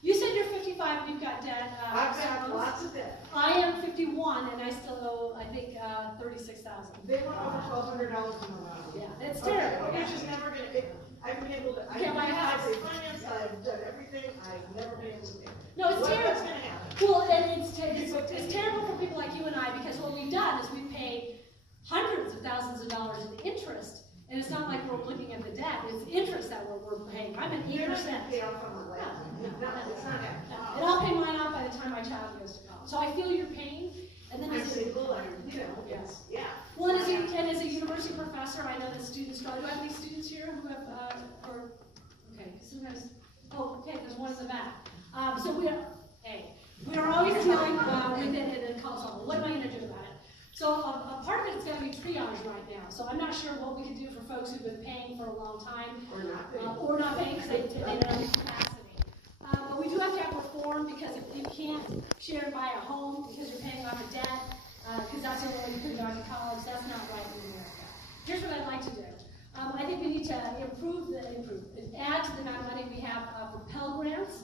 you said you're 55 and you've got debt. I've got lots of debt. I am 51 and I still owe, I think, 36,000. They went over $1,200 a month. Yeah, that's terrible. Okay, it's just never gonna, I've been able to, Can't buy a house. I've finance, I've done everything, I've never been able to pay. No, it's What's terrible. gonna happen? Well, and it's terrible for people like you and I, because what we've done is we've paid hundreds of thousands of dollars in interest, and it's not like we're looking at the debt, it's interest that we're paying. I'm at 8%. You're not gonna pay off on the land. No, it's not happening. And I'll pay mine off by the time my child goes to college. So I feel your pain, and then I'm as a, single, Yes. yeah. well, and as a university professor, I know that students struggle. Do I have any students here who have, okay, sometimes, okay, there's one in the back. So we are always dealing with it in college level. What am I gonna do about it? So a part of it's gonna be triage right now. So I'm not sure what we can do for folks who've been paying for a long time. Or not paying. Because they don't have capacity. But we do have to have reform, because if you can't share and buy a home because you're paying off a debt, because that's the only way you can go to college, that's not right in America. Here's what I'd like to do. I think we need to add to the amount of money we have for Pell Grants,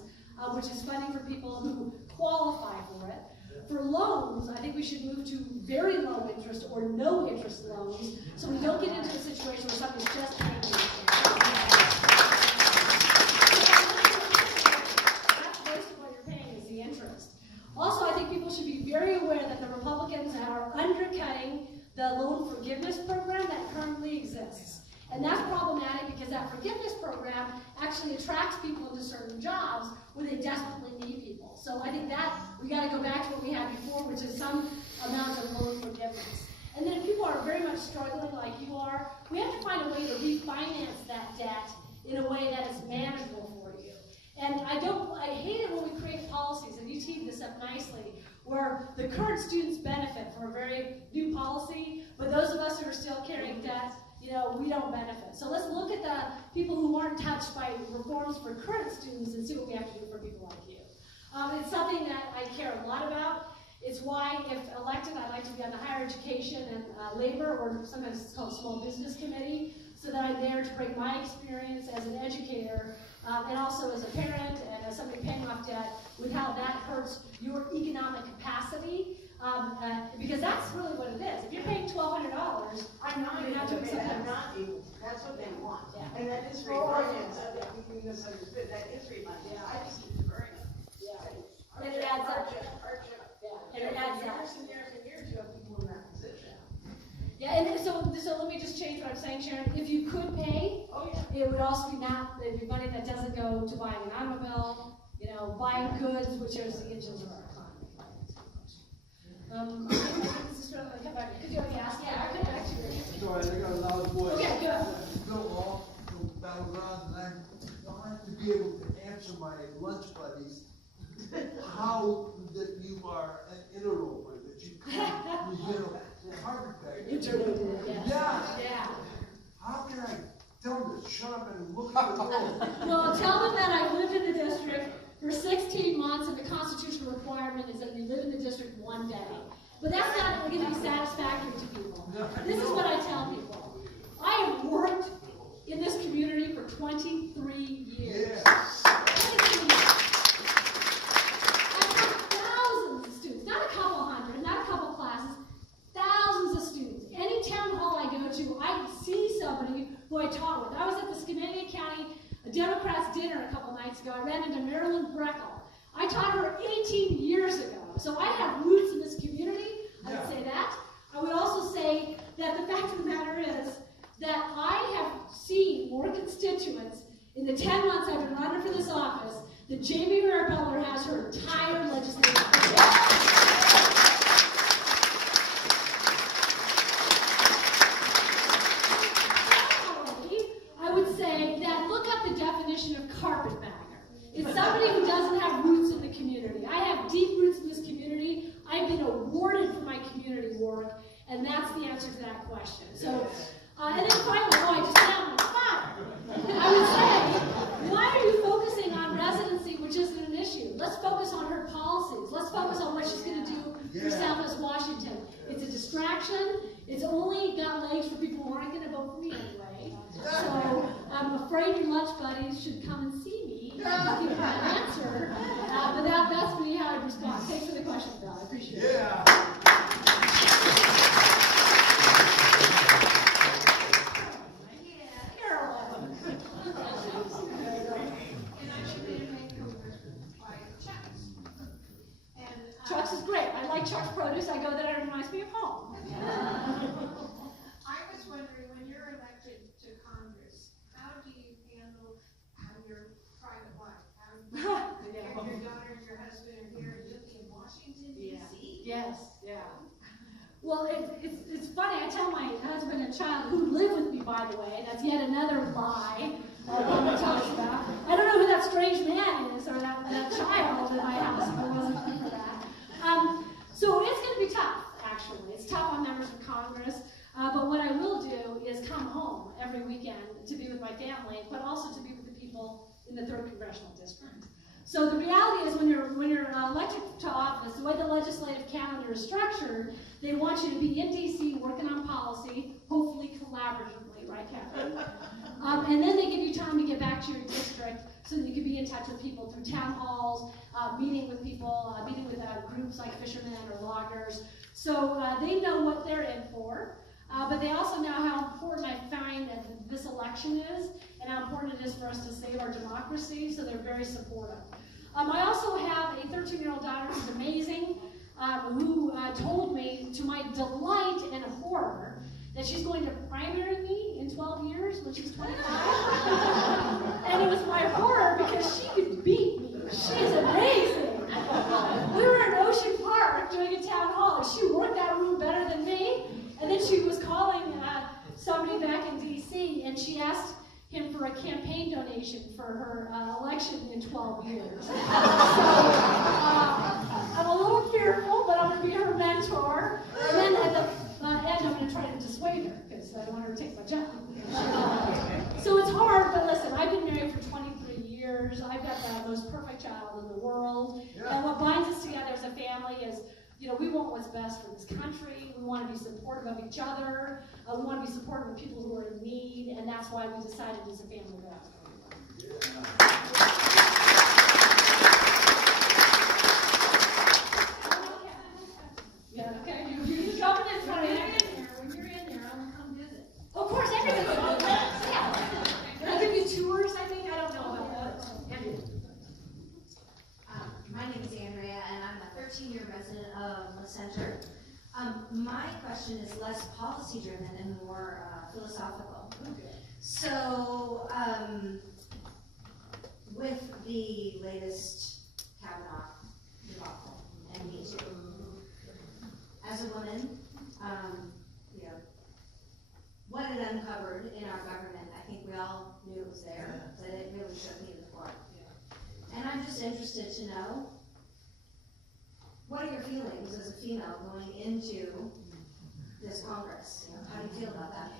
which is funding for people who qualify for it. For loans, I think we should move to very low interest or no interest loans, so we don't get into a situation where somebody's just paying interest. That's most of what you're paying is the interest. Also, I think people should be very aware that the Republicans are undercutting the loan forgiveness program that currently exists. And that's problematic, because that forgiveness program actually attracts people into certain jobs where they desperately need people. So I think that we got to go back to what we had before, which is some amount of loan forgiveness. And then if people are very much struggling like you are, we have to find a way to refinance that debt in a way that is manageable for you. And I hate it when we create policies, and you teed this up nicely, where the current students benefit from a very new policy, but those of us who are still carrying debt, we don't benefit. So let's look at the people who aren't touched by reforms for current students and see what we have to do for people like you. It's something that I care a lot about. It's why, if elected, I'd like to be on the Higher Education and Labor, or sometimes it's called Small Business Committee, so that I'm there to bring my experience as an educator, and also as a parent and as somebody paying off debt, with how that hurts your economic capacity. Because that's really what it is. If you're paying $1,200, I'm not able to pay, I'm not able to, that's what they want. Yeah. And that is refinance, we misunderstood, that is refinance. Yeah. I just keep deferring it. Yeah. And it adds up. Hardship. Yeah. And it adds up. Years and years and years, you have people in that position. Yeah, and so let me just change what I'm saying, Sharon. If you could pay, Oh, yeah. it would also be it'd be money that doesn't go to buying an automobile, buying goods, which is the engines of our economy. This is really come back. Could you already ask? Yeah, I'll come back to you. Sorry, I got a loud voice. Okay, good. Go off, go battleground, and I have to be able to answer my lunch buddies how that you are an interloper, that you come, you get a heart attack. Interloper, yes. Yeah. Yeah. How can I tell them to shut up and look at the road? Well, tell them that I lived in the district for 16 months, and the constitutional requirement is that you live in the district one day. But that's not going to be satisfactory to people. This is what I tell people. I have worked in this community for 23 years. Yes. 23 years. I've got thousands of students, not a couple hundred, not a couple classes, thousands of students. Any town hall I go to, I see somebody who I taught with. I was at the Skamania County Democrats dinner a couple nights ago. I ran into Marilyn Breckel. I taught her 18 years ago. So I have roots in this community. I would say that. I would also say that the fact of the matter is that I have seen more constituents in the 10 months I've been running for this office than Jamie Rivera Butler has her entire legislative career. I would say that look up the definition of carpetbagger. It's somebody who doesn't have roots in the community. I have deep roots in this community. I've been awarded for my community work, and that's the answer to that question. So, and then finally, I just sound like fun. I would say, why are you focusing on residency, which isn't an issue? Let's focus on her policies. Let's focus on what she's going to do for Southwest Washington. It's a distraction. It's only got legs for people who aren't going to vote for me anyway. So I'm afraid your lunch buddies should come and see me and give me an answer. But that's me how I respond. Thanks for the question, Bill. I appreciate it. Carolyn. Chuck's is great. I like Chuck's produce. I go there, it reminds me of home. I was wondering, when you're elected to Congress, how do you handle your private life? How do you, your daughter and your husband are here in Washington, D.C.? Yes, yeah. Well, it's funny. I tell my husband and child, who live with me, by the way, that's yet another lie that talks about. I don't know who that strange man is or that child in my house if it wasn't for that. So it's going to be tough, actually. It's tough on members of Congress. But what I will do is come home every weekend to be with my family, but also to be with the people in the 3rd Congressional District. So the reality is when you're elected to office, the way the legislative calendar is structured, they want you to be in D.C. working on policy, hopefully collaboratively, right, Catherine? And then they give you time to get back to your district so that you can be in touch with people through town halls, meeting with people, meeting with groups like fishermen or loggers. So they know what they're in for. But they also know how important I find that this election is and how important it is for us to save our democracy, so they're very supportive. I also have a 13-year-old daughter who's amazing, who told me, to my delight and horror, that she's going to primary me in 12 years when she's 25. And it was my horror because she could beat me. She's amazing. We were in Ocean Park doing a town hall. She worked that room better than me. And then she was calling somebody back in D.C. and she asked him for a campaign donation for her election in 12 years. So I'm a little fearful, but I'm going to be her mentor. And then at the end, I'm going to try to dissuade her because I don't want her to take my job. So it's hard, but listen, I've been married for 23 years. I've got the most perfect child in the world. And what binds us together as a family is, you know, we want what's best for this country. We want to be supportive of each other. We want to be supportive of people who are in need, and that's why we decided as a family to ask everyone. Yeah, okay. You jump in this one. When you're in there, I'm gonna come visit. Of course, everything. Yeah. Can I give you tours? I think I don't know about that. My name is Andrea, and I'm a 13-year resident of the center. My question is less policy-driven and more philosophical. So, with the latest Kavanaugh debacle and Me Too, as a woman, you know, what it uncovered in our government, I think we all knew it was there, but it really shook me to the core. And I'm just interested to know, what are your feelings as a female going into this Congress? You know, how do you feel about that?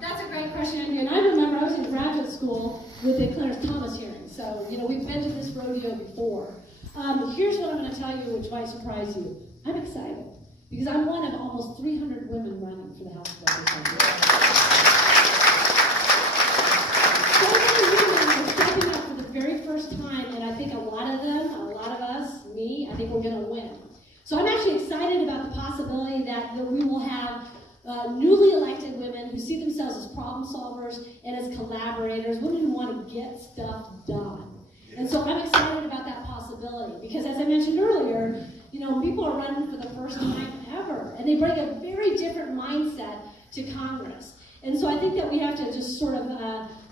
That's a great question, and I remember I was in graduate school with the Clarence Thomas hearing, so, you know, we've been to this rodeo before. Here's what I'm going to tell you, which might surprise you. I'm excited, because I'm one of almost 300 women running for the House of Representatives. So many women are stepping up for the very first time, and I think a lot of us, me, I think we're going to win. So I'm actually excited about the possibility that we will have newly elected women who see themselves as problem solvers and as collaborators, women who want to get stuff done. And so I'm excited about that possibility because, as I mentioned earlier, you know, people are running for the first time ever. And they bring a very different mindset to Congress. And so I think that we have to just sort of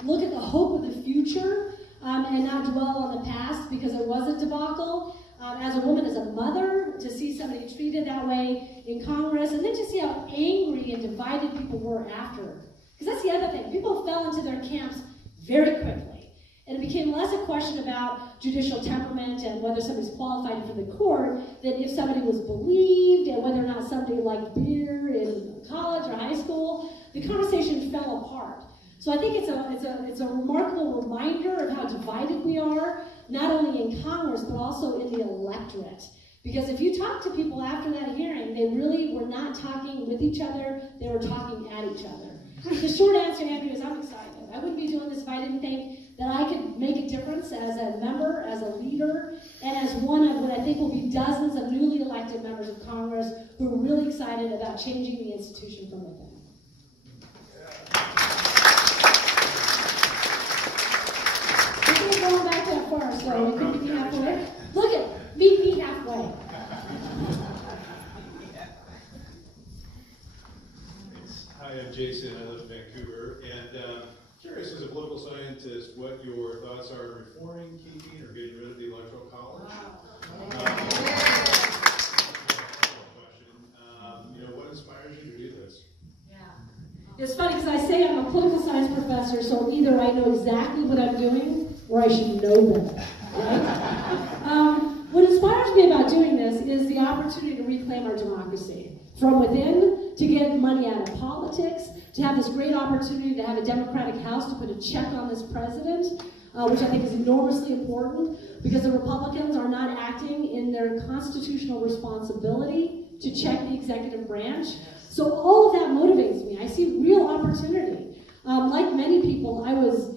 look at the hope of the future and not dwell on the past because it was a debacle. As a woman, as a mother, to see somebody treated that way in Congress, and then to see how angry and divided people were after. Because that's the other thing. People fell into their camps very quickly. And it became less a question about judicial temperament and whether somebody's qualified for the court than if somebody was believed and whether or not somebody liked beer in college or high school. The conversation fell apart. So I think it's a remarkable reminder of how divided we are, not only in Congress, but also in the electorate. Because if you talk to people after that hearing, they really were not talking with each other, they were talking at each other. The short answer, Andrew, is I'm excited. I wouldn't be doing this if I didn't think that I could make a difference as a member, as a leader, and as one of what I think will be dozens of newly elected members of Congress who are really excited about changing the institution from within. We're going back that far, so we can meet me halfway. Look at, meet me halfway. Hi, I'm Jason. I live in Vancouver, and curious as a political scientist what your thoughts are on reforming, keeping, or getting rid of the Electoral College. What inspires you to do this? It's funny because I say I'm a political science professor, so either I know exactly what I'm doing or I should know better, right? What inspires me about doing this is the opportunity to reclaim our democracy from within, to get money out of politics, to have this great opportunity to have a Democratic House to put a check on this president, which I think is enormously important because the Republicans are not acting in their constitutional responsibility to check the executive branch. So all of that motivates me. I see real opportunity. Like many people, I was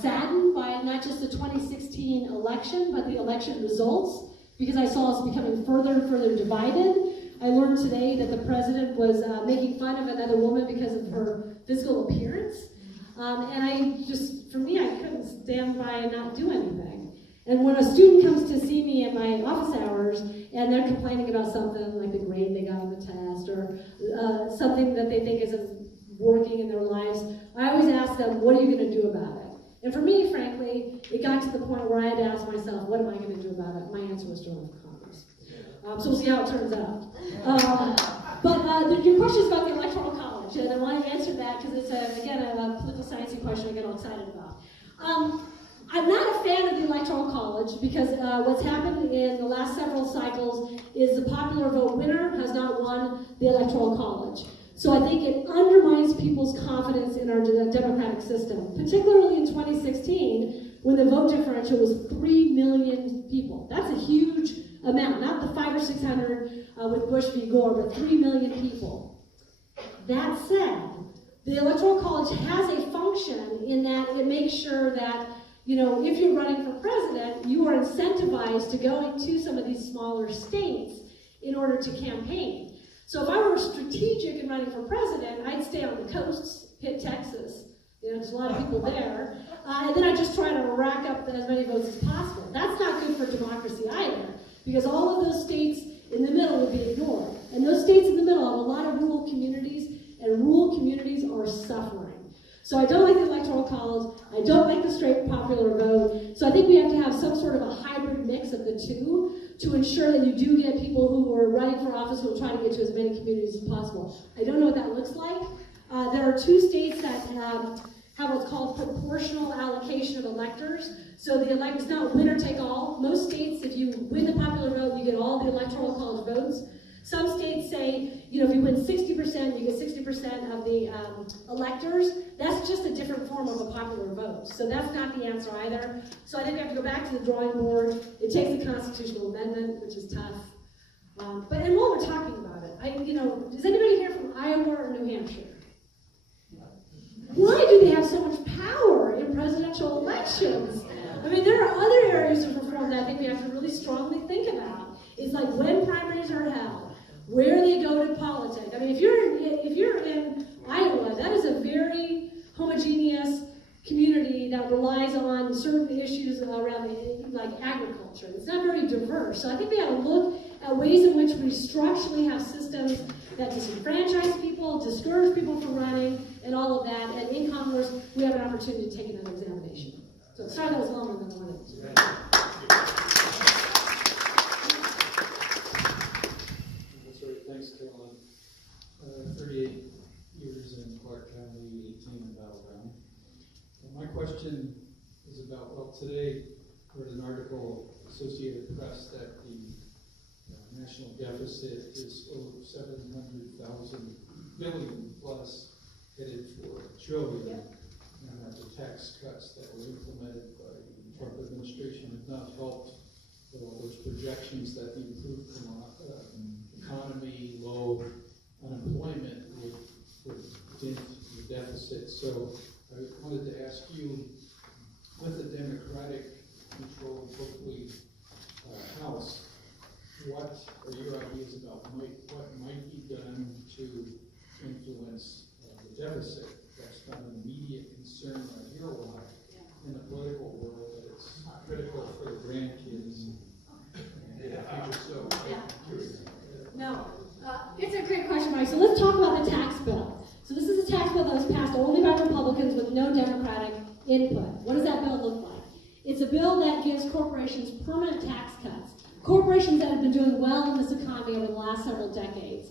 saddened by not just the 2016 election, but the election results, because I saw us becoming further and further divided. I learned today that the president was making fun of another woman because of her physical appearance. For me, I couldn't stand by and not do anything. And when a student comes to see me at my office hours and they're complaining about something like the grade they got on the test or something that they think isn't working in their lives, I always ask them, what are you going to do about it? And for me, frankly, it got to the point where I had to ask myself, what am I going to do about it? My answer was to run for Congress. So we'll see how it turns out. But your question is about the Electoral College, and I want to answer that because it's, again, a political sciencey question I get all excited about. I'm not a fan of the Electoral College because what's happened in the last several cycles is the popular vote winner has not won the Electoral College. So I think it undermines people's confidence in our democratic system, particularly in 2016 when the vote differential was 3 million people. That's a huge amount, not the 500 or 600 with Bush v. Gore, but 3 million people. That said, the Electoral College has a function in that it makes sure that, if you're running for president, you are incentivized to go into some of these smaller states in order to campaign. So if I were strategic in running for president, I'd stay on the coasts, hit Texas, there's a lot of people there, and then I'd just try to rack up as many votes as possible. That's not good for democracy either, because all of those states in the middle would be ignored. And those states in the middle have a lot of rural communities, and rural communities are suffering. So I don't like the Electoral College, I don't like the straight popular vote, so I think we have to have some sort of a hybrid mix of the two to ensure that you do get people who are running for office who will try to get to as many communities as possible. I don't know what that looks like. There are 2 states that have what's called proportional allocation of electors. So it's not winner take all. Most states, if you win the popular vote, you get all the Electoral College votes. Some states say, if you win 60%, you get 60% of the electors. That's just a different form of a popular vote. So that's not the answer either. So I think we have to go back to the drawing board. It takes a constitutional amendment, which is tough. And while we're talking about it, is anybody here from Iowa or New Hampshire? Why do they have so much power in presidential elections? I mean, there are other areas of reform that I think we have to really strongly think about. It's like when primaries are held, where they go to politics. I mean, if you're in Iowa, that is a very homogeneous community that relies on certain issues around like agriculture. It's not very diverse. So I think we have to look at ways in which we structurally have systems that disenfranchise people, discourage people from running, and all of that. And in Congress, we have an opportunity to take another examination. So sorry that was longer than I wanted. That's right. Thanks, Carolyn. 38 years in Clark County, 18 in Battleground. My question is about, well, today there was an article, Associated Press, that the national deficit is over 700,000 billion plus, headed for $1 trillion. And that the tax cuts that were implemented by the Trump administration have not helped with all those projections that the improved economy, low unemployment would dent the deficit. So I wanted to ask you, with the Democratic controlled, hopefully, House, what are your ideas about what might be done to influence the deficit? That's not an immediate concern I hear a lot in the political world, but it's critical for the grandkids and the future. So I'm curious. No, it's a great question, Mike. So let's talk about the tax bill. So this is a tax bill that was passed only by Republicans with no Democratic input. What does that bill look like? It's a bill that gives corporations permanent tax cuts. Corporations that have been doing well in this economy over the last several decades.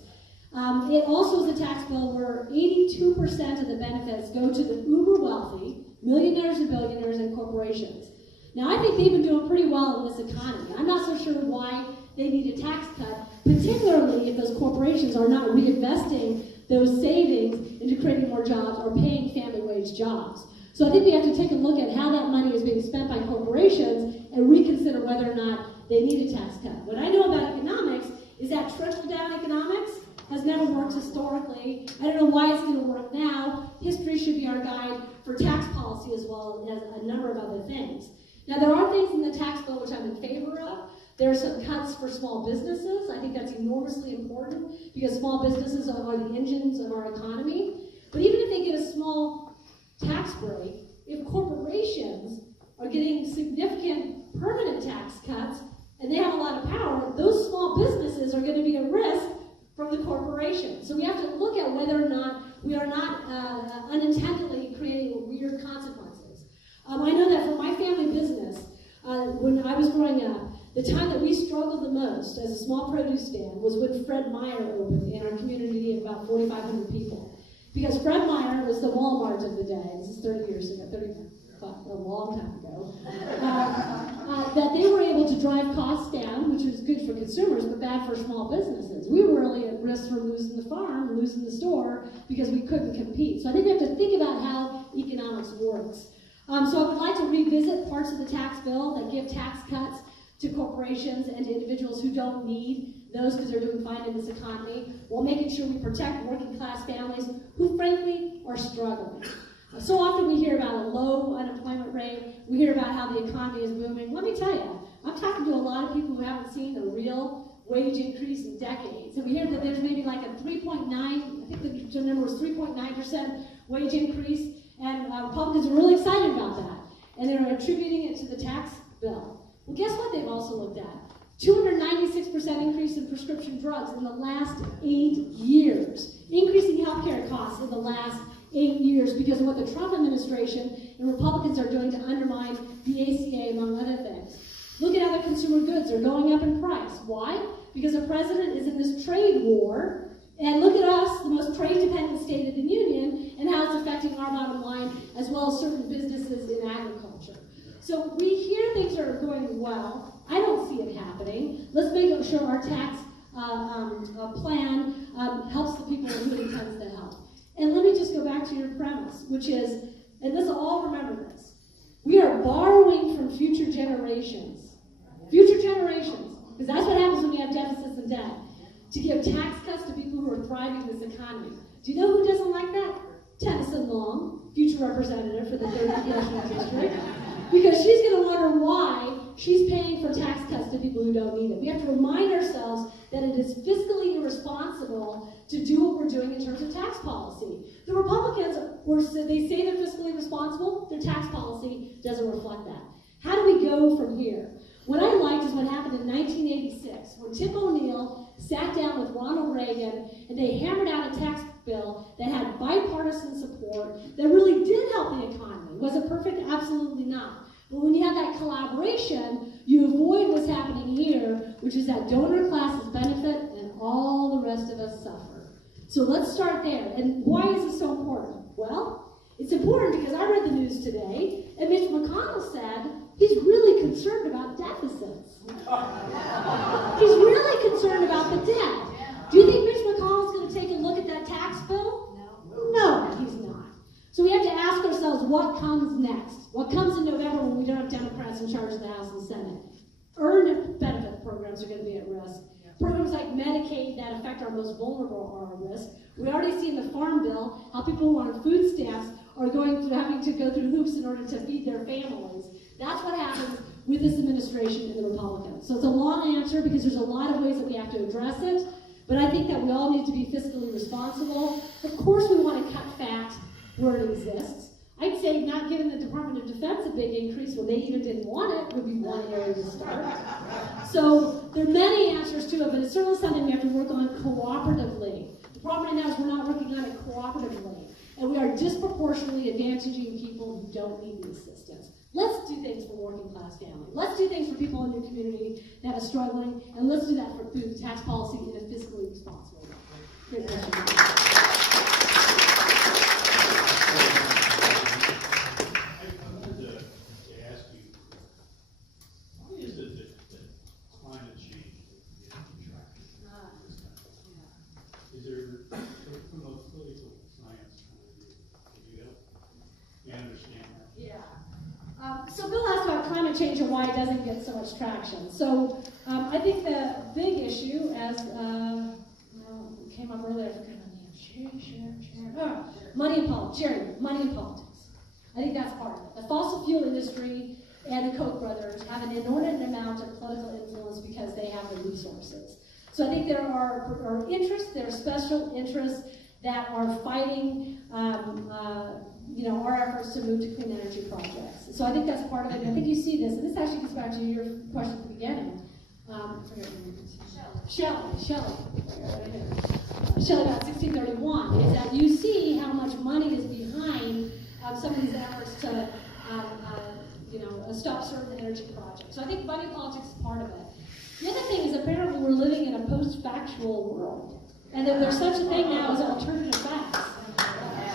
It also is a tax bill where 82% of the benefits go to the uber wealthy, millionaires and billionaires and corporations. Now, I think they've been doing pretty well in this economy. I'm not so sure why they need a tax cut, particularly if those corporations are not reinvesting those savings into creating more jobs or paying family wage jobs. So I think we have to take a look at how that money is being spent by corporations and reconsider whether or not they need a tax cut. What I know about economics is that trickle-down economics has never worked historically. I don't know why it's going to work now. History should be our guide for tax policy as well as a number of other things. Now, there are things in the tax bill which I'm in favor of. There are some cuts for small businesses. I think that's enormously important because small businesses are the engines of our economy. But even if they get a small tax break, if corporations are getting significant permanent tax cuts and they have a lot of power, those small businesses are going to be at risk from the corporation. So we have to look at whether or not we are not unintentionally creating weird consequences. I know that for my family business, when I was growing up, the time that we struggled the most as a small produce stand was when Fred Meyer opened in our community of about 4,500 people. Because Fred Meyer was the Walmart of the day. This is 30 years ago, a long time ago. That they were able to drive costs down, which was good for consumers, but bad for small businesses. We were really at risk for losing the farm, losing the store, because we couldn't compete. So I think we have to think about how economics works. So I would like to revisit parts of the tax bill that give tax cuts to corporations and to individuals who don't need those because they're doing fine in this economy, while making sure we protect working class families who frankly are struggling. So often we hear about a low unemployment rate, we hear about how the economy is booming. Let me tell you, I'm talking to a lot of people who haven't seen a real wage increase in decades. And we hear that there's maybe like a 3.9, I think the number was 3.9% wage increase, and Republicans are really excited about that. And they're attributing it to the tax bill. Well, guess what they've also looked at? 296% increase in prescription drugs in the last 8 years. Increasing healthcare costs in the last 8 years because of what the Trump administration and Republicans are doing to undermine the ACA, among other things. Look at other consumer goods. They're going up in price. Why? Because the president is in this trade war. And look at us, the most trade-dependent state of the union, and how it's affecting our bottom line, as well as certain businesses in agriculture. So we hear things are going well. I don't see it happening. Let's make sure our tax plan helps the people who it intends to help. And let me just go back to your premise, which is, and let's all remember this, we are borrowing from future generations. Future generations, because that's what happens when you have deficits and debt, to give tax cuts to people who are thriving in this economy. Do you know who doesn't like that? Tennyson Long, future representative for the 3rd Congressional District. Because she's going to wonder why she's paying for tax cuts to people who don't need it. We have to remind ourselves that it is fiscally irresponsible to do what we're doing in terms of tax policy. The Republicans, they say they're fiscally responsible, their tax policy doesn't reflect that. How do we go from here? What I liked is what happened in 1986, when Tip O'Neill sat down with Ronald Reagan and they hammered out a tax bill that had bipartisan support that really did help the economy. Was it perfect? Absolutely not. But when you have that collaboration, you avoid what's happening here, which is that donor classes benefit and all the rest of us suffer. So let's start there. And why is this so important? Well, it's important because I read the news today, and Mitch McConnell said he's really concerned about deficits. He's really concerned about the debt. Do you think Mitch McConnell's going to take a look at that tax bill? No, he's not. So we have to ask ourselves what comes next. What comes in November when we don't have Democrats in charge of the House and Senate? Earned benefit programs are going to be at risk. Programs like Medicaid that affect our most vulnerable are at risk. We already see in the Farm Bill how people who are on food stamps are having to go through hoops in order to feed their families. That's what happens with this administration and the Republicans. So it's a long answer because there's a lot of ways that we have to address it, but I think that we all need to be fiscally responsible. Of course we want to cut fat where it exists. I'd say not giving the Department of Defense a big increase when they even didn't want it would be one area to start. So there are many answers to it, but it's certainly something we have to work on cooperatively. The problem right now is we're not working on it cooperatively, and we are disproportionately advantaging people who don't need the assistance. Let's do things for working class families. Let's do things for people in your community that are struggling, and let's do that through tax policy in a fiscally responsible way. Great question. So Bill asked about climate change and why it doesn't get so much traction. So I think the big issue, as came up earlier, I forgot my name. Money and politics. Money and politics. I think that's part of it. The fossil fuel industry and the Koch brothers have an inordinate amount of political influence because they have the resources. So I think there are interests, there are special interests that are fighting our efforts to move to clean energy projects. So I think that's part of it. And I think you see this, and this actually gets back to your question at the beginning. I forget your name. Shelley about 1631, is that you see how much money is behind some of these efforts to stop certain energy projects. So I think money politics is part of it. The other thing is apparently we're living in a post-factual world, and that there's such a thing now as alternative facts.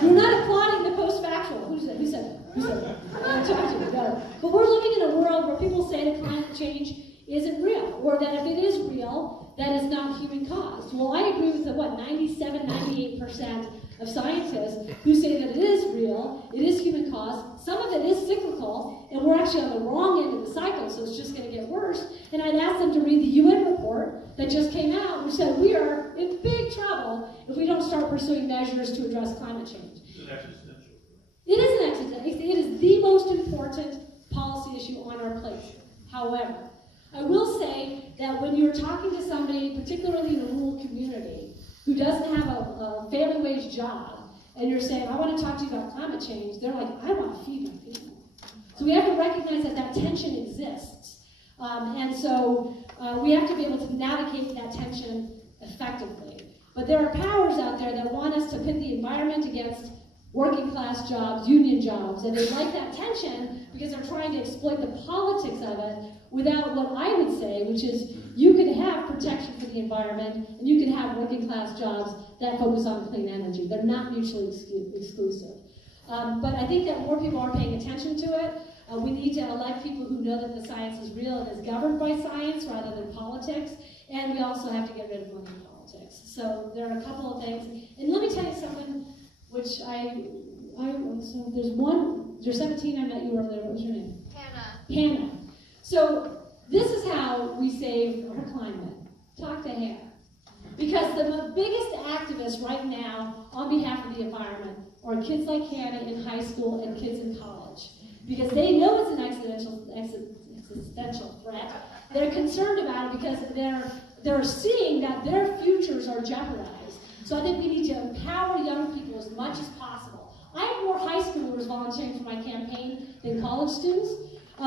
We're not applauding the post-factual. Who said it? I told you, no. But we're living in a world where people say that climate change isn't real, or that if it is real, that is not human caused. Well, I agree with the 97, 98% of scientists who say that it is real, it is human caused. Some of it is cyclical, and we're actually on the wrong end of the cycle, so it's just going to get worse. And I'd ask them to read the UN report that just came out, which said we are in big trouble if we don't start pursuing measures to address climate change. It is an existential. It is the most important policy issue on our plate. However, I will say that when you're talking to somebody, particularly in a rural community, who doesn't have a family wage job, and you're saying, I want to talk to you about climate change, they're like, I want to feed my family. So we have to recognize that that tension exists. And so we have to be able to navigate that tension effectively. But there are powers out there that want us to pit the environment against working class jobs, union jobs, and they like that tension because they're trying to exploit the politics of it without what I would say, which is you can have protection for the environment and you can have working class jobs that focus on clean energy. They're not mutually exclusive. But I think that more people are paying attention to it. We need to elect people who know that the science is real and is governed by science rather than politics. And we also have to get rid of money in politics. So there are a couple of things. And let me tell you something, which so there's 17, I met you earlier. What was your name? Hannah. So this is how we save our climate. Talk to Hannah. Because the biggest activists right now on behalf of the environment are kids like Hannah in high school and kids in college. because they know it's an existential threat. They're concerned about it because they're seeing that their futures are jeopardized. So I think we need to empower young people as much as possible. I have more high schoolers volunteering for my campaign than college students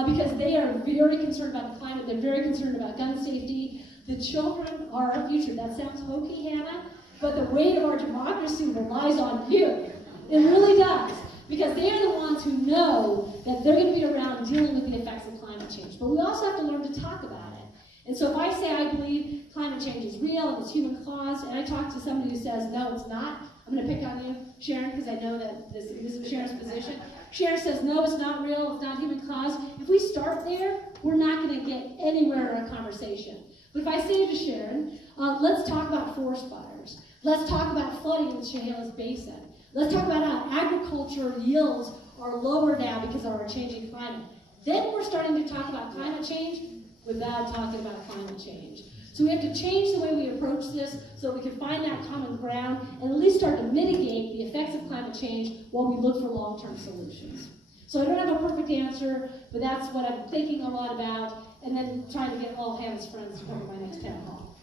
because they are very concerned about the climate. They're very concerned about gun safety. The children are our future. That sounds hokey, Hannah, but the weight of our democracy relies on you. It really does, because they are the ones who know that they're going to be around dealing with the effects of climate change. But we also have to learn to talk about it. And so if I say I believe climate change is real and it's human caused, and I talk to somebody who says, no, it's not, I'm going to pick on you, Sharon, because I know that this is Sharon's position. Sharon says, no, it's not real, it's not human caused. If we start there, we're not going to get anywhere in a conversation. But if I say to Sharon, let's talk about forest fires. Let's talk about flooding in the Chehalis Basin. Let's talk about how agriculture yields are lower now because of our changing climate. Then we're starting to talk about climate change without talking about climate change. So we have to change the way we approach this so we can find that common ground and at least start to mitigate the effects of climate change while we look for long-term solutions. So I don't have a perfect answer, but that's what I'm thinking a lot about, and then trying to get all Hannah's friends to come to my next town hall.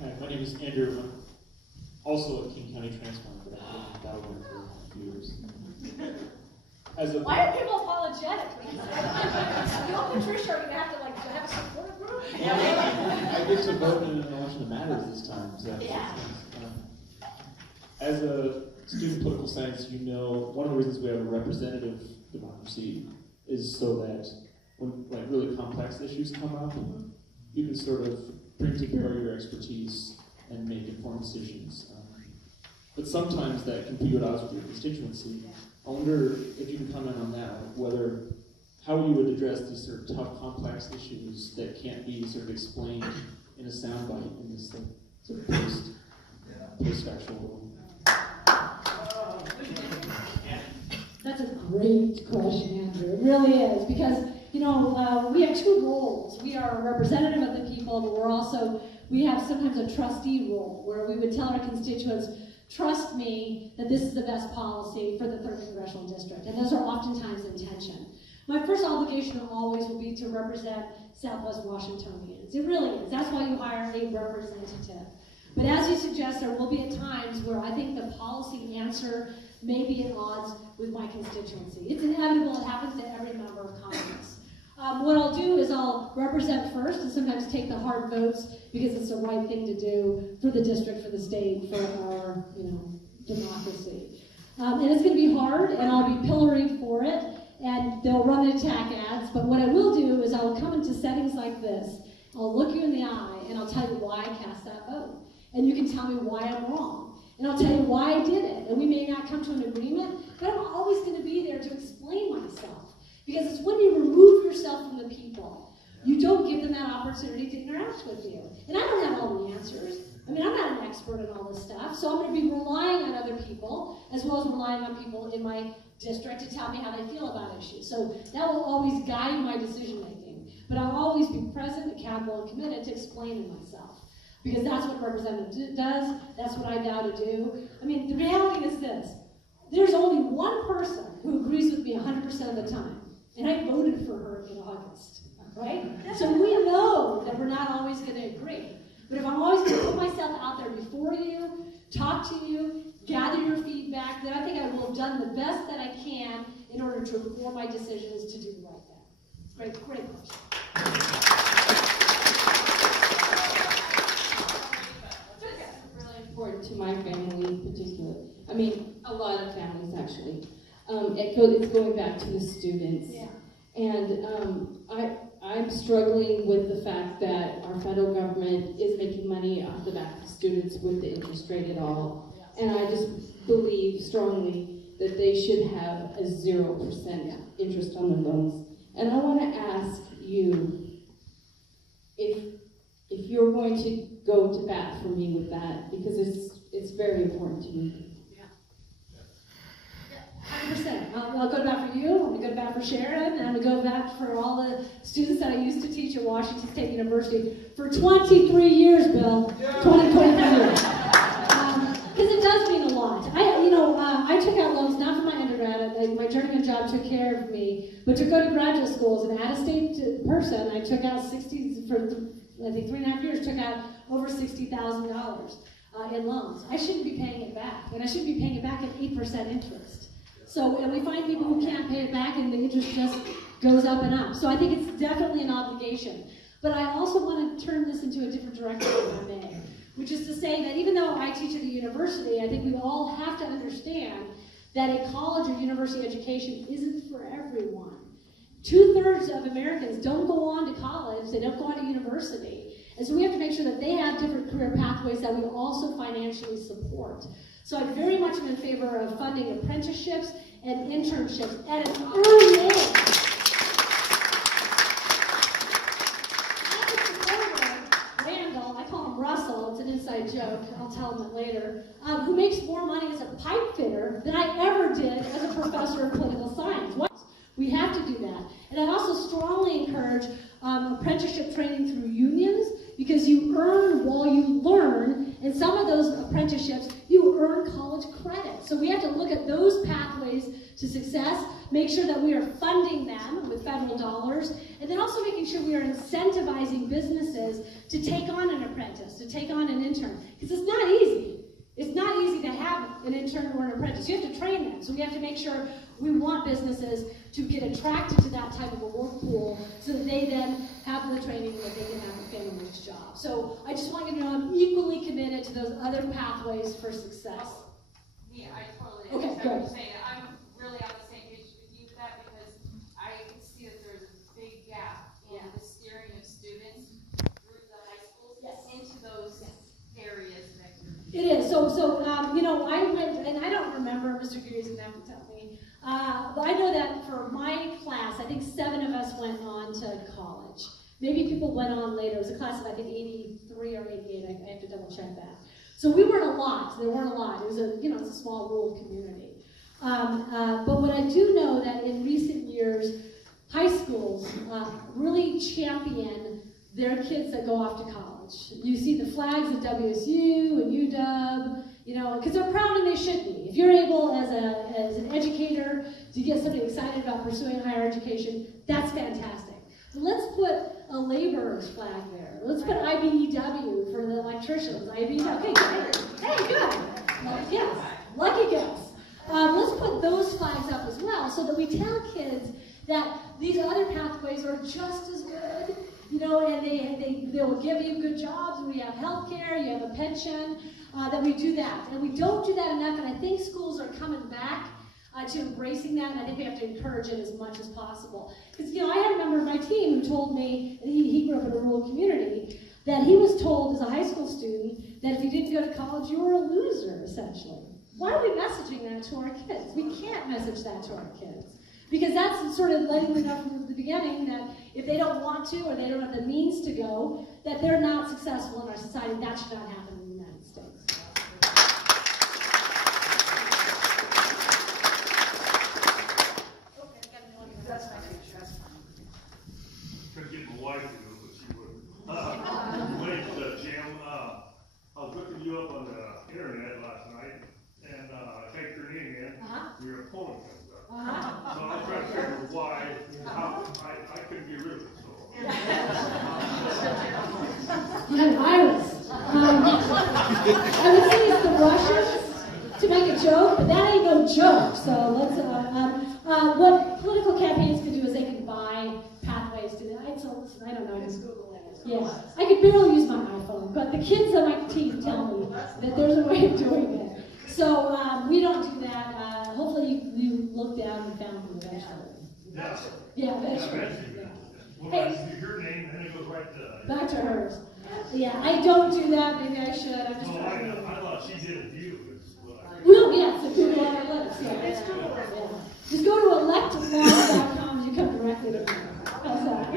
Hi, my name is Andrew. I'm also a King County transplant, but I've been in Battleground for a few years. Why are people apologetic? You and Patricia are going to have to have a support group? I get to vote in an election that matters this time. So Yeah. As a student of political science, you know one of the reasons we have a representative democracy is so that when really complex issues come up, you can sort of bring to bear your expertise and make informed decisions. But sometimes that can be at odds with your constituency. I wonder if you can comment on that, how you would address these sort of tough, complex issues that can't be sort of explained in a soundbite in this sort of post-factual world. That's a great question, Andrew. It really is, because we have two roles. We are a representative of the people, but we have sometimes a trustee role where we would tell our constituents, trust me that this is the best policy for the 3rd Congressional District, and those are oftentimes in tension. My first obligation always will be to represent Southwest Washingtonians. It really is. That's why you hire a representative. But as you suggest, there will be at times where I think the policy answer may be at odds with my constituency. It's inevitable. It happens to every member of Congress. What I'll do is I'll represent first and sometimes take the hard votes because it's the right thing to do for the district, for the state, for our democracy. And it's going to be hard, and I'll be pilloried for it, and they'll run the attack ads. But what I will do is I will come into settings like this. I'll look you in the eye, and I'll tell you why I cast that vote. And you can tell me why I'm wrong. And I'll tell you why I did it. And we may not come to an agreement, but I'm always going to be there to explain myself. Because it's when you remove yourself from the people, you don't give them that opportunity to interact with you. And I don't have all the answers. I'm not an expert in all this stuff, so I'm going to be relying on other people, as well as relying on people in my district to tell me how they feel about issues. So that will always guide my decision making. But I'll always be present, accountable, and committed to explaining myself. Because that's what a representative does, that's what I vow to do. The reality is this. There's only one person who agrees with me 100% of the time. And I voted for her in August, right? So we know that we're not always going to agree. But if I'm always going to put myself out there before you, talk to you, gather your feedback, then I think I will have done the best that I can in order to inform my decisions to do the right thing. Great question. Really important to my family in particular. A lot of families actually. It's going back to the students. Yeah. And I'm struggling with the fact that our federal government is making money off the back of students with the interest rate at all. Yeah. And I just believe strongly that they should have a 0% interest on their loans. And I want to ask you if you're going to go to bat for me with that, because it's very important to me. 100%. I'll go to bat for you, I'm going to go to bat for Sharon, and I'm going to go to bat for all the students that I used to teach at Washington State University for 23 years, Bill. 20 to graduate school as an out-of-state person. I took out 60, for I think 3.5 years, took out over $60,000 in loans. I shouldn't be paying it back, and I shouldn't be paying it back at 8% interest. So, and we find people who can't pay it back, and the interest just goes up and up. So I think it's definitely an obligation. But I also want to turn this into a different direction, if I may, which is to say that even though I teach at a university, I think we all have to understand that a college or university education isn't for everyone. 2/3 of Americans don't go on to college, they don't go on to university. And so we have to make sure that they have different career pathways that we also financially support. So I very much am in favor of funding apprenticeships and internships at an early age. Randall, I call him Russell, it's an inside joke, I'll tell him it later, who makes more money as a pipe fitter than I ever did as a professor of political science. We have to do that. And I also strongly encourage apprenticeship training through unions, because you earn while you learn, and some of those apprenticeships, you earn college credit. So we have to look at those pathways to success, make sure that we are funding them with federal dollars, and then also making sure we are incentivizing businesses to take on an apprentice, to take on an intern, because it's not easy. It's not easy to have an intern or an apprentice. You have to train them. So we have to make sure we want businesses to get attracted to that type of a work pool so that they then have the training that they can have a family's job. So I just want you to know I'm equally committed to those other pathways for success. Yeah, I totally Okay, understand what good. you're saying. I'm really on the same page with you with that, because I can see that there's a big gap in the steering of students through the high schools into those areas that It is. So you know, I went, and I don't remember, Mr. Geary's going to have to tell me, but I know that for my class, I think 7 of us went on to college. Maybe people went on later. It was a class of, I think, 83 or 88. I have to double check that. So we weren't a lot. There weren't a lot. It was a, you know, it's a small rural community. But what I do know that in recent years, high schools really champion their kids that go off to college. You see the flags at WSU and UW, you know, because they're proud and they should be. If you're able as an educator to get somebody excited about pursuing higher education, that's fantastic. But let's put a laborer's flag there. Let's put IBEW for the electricians. IBEW, okay, great. Hey, good. Yes, lucky guess. Let's put those flags up as well so that we tell kids that these other pathways are just as good. You know, and they will give you good jobs, and we have health care, you have a pension, that we do that. And we don't do that enough, and I think schools are coming back to embracing that, and I think we have to encourage it as much as possible. Because, you know, I had a member of my team who told me, and he grew up in a rural community, that he was told as a high school student that if you didn't go to college, you were a loser, essentially. Why are we messaging that to our kids? We can't message that to our kids. Because that's sort of letting them know from the beginning that if they don't want to or they don't have the means to go, that they're not successful in our society. That should not happen in the United States. That's fine. Couldn't get my wife to do it, but she would. Wait, Jim, I was looking you up on the internet last night, and I typed your name in, your opponent comes up. So I was trying to figure why, how, I couldn't get rid of it, so. You had a virus. I would say it's the Russians to make a joke, but that ain't no joke. So let's, what political campaigns can do is they can buy pathways to that. I don't know. Just Google it. Yeah, I could barely use my iPhone, but the kids on my team tell me that there's a way of doing it. So we don't do that. Hopefully you looked down and found them eventually. Yeah, eventually. Well, that's your name, and it goes right to. Back to hers. Yeah, I don't do that. Maybe I should. I'm just No, trying to. I thought she did it to you. Well, yeah, so Google Analytics. Yeah, it's Google. Yeah. Just go to electlaw.com and you come directly to me. How's that?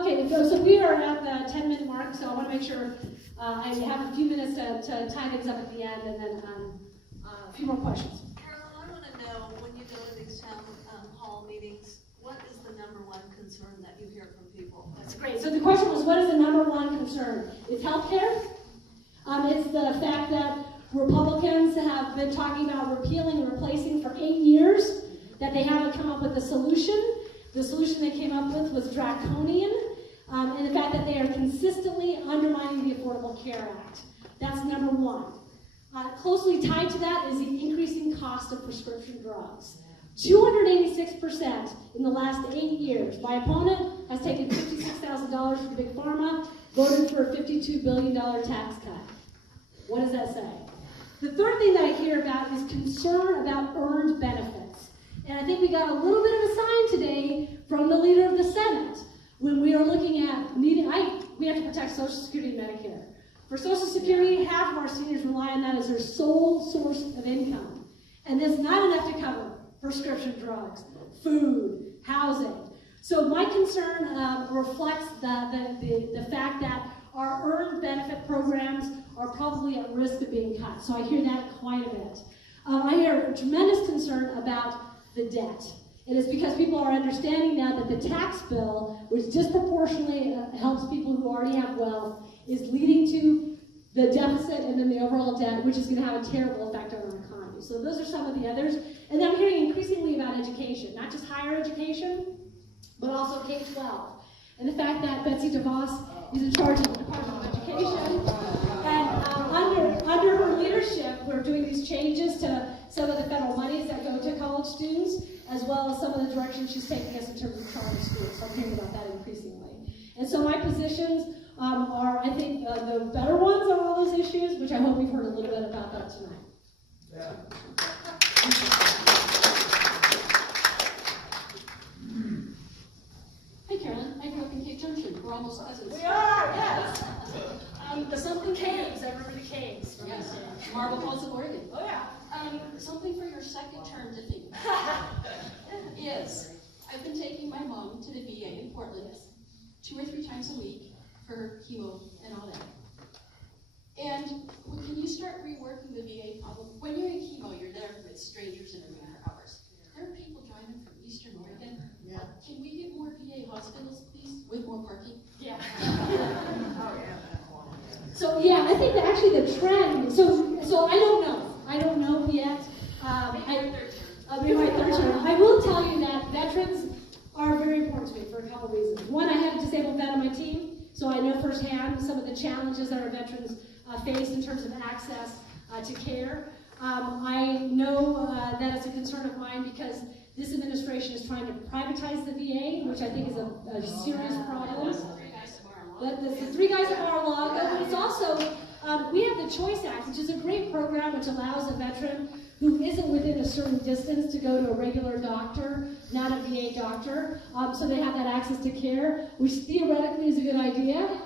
Okay, so we are at the 10-minute mark, so I want to make sure I have a few minutes to tie things up at the end, and then a few more questions. Carolyn, I want to know, when you go to these town hall meetings, what is the #1 concern that you hear from people? That's great. So the question was, what is the #1 concern? It's healthcare. It's the fact that Republicans have been talking about repealing and replacing for 8 years that they haven't come up with a solution. The solution they came up with was draconian, and the fact that they are consistently undermining the Affordable Care Act. That's number one. Closely tied to that is the increasing cost of prescription drugs. 286% in the last 8 years. My opponent has taken $56,000 from Big Pharma, voted for a $52 billion tax cut. What does that say? The third thing that I hear about is concern about earned benefits. And I think we got a little bit of a sign today from the leader of the Senate when we are looking at needing, we have to protect Social Security and Medicare. For Social Security, half of our seniors rely on that as their sole source of income. And that's not enough to cover prescription drugs, food, housing. So my concern reflects the fact that our earned benefit programs are probably at risk of being cut. So I hear that quite a bit. I hear a tremendous concern about the debt. It is because people are understanding now that the tax bill, which disproportionately helps people who already have wealth, is leading to the deficit and then the overall debt, which is going to have a terrible effect on our economy. So those are some of the others. And then I'm hearing increasingly about education, not just higher education, but also K-12. And the fact that Betsy DeVos is in charge of the Department of Education. And under her leadership, we're doing these changes to some of the federal monies that go to college students, as well as some of the directions she's taking us in terms of charter schools. So I'm hearing about that increasingly. And so my positions are, I think, the better ones on all those issues, which I hope we've heard a little bit about that tonight. Yeah. Hey Carolyn, I grew up in Cape Junction. We're almost cousins. We are, yes. The something caves. I remember the caves. Yes. Marble Falls of Oregon. Oh yeah. Something for your second term to think is I've been taking my mom to the VA in Portland 2 or 3 times a week for chemo and all that. And can you start reworking the VA problem? When you're in chemo, you're there with strangers in a room for hours. There are people driving from Eastern Oregon. Yeah. Can we get more VA hospitals, please, with more parking? Yeah. Oh, yeah. So yeah, I think that actually the trend. So I don't know. I don't know yet. Maybe my third term. I will tell you that veterans are very important to me for a couple reasons. One, I have a disabled vet on my team, so I know firsthand some of the challenges that our veterans face in terms of access to care. I know that it's a concern of mine because this administration is trying to privatize the VA, which I think is a serious problem. The 3 guys at Mar-a-Lago, but it's also, we have the Choice Act, which is a great program which allows a veteran who isn't within a certain distance to go to a regular doctor, not a VA doctor, so they have that access to care, which theoretically is a good idea.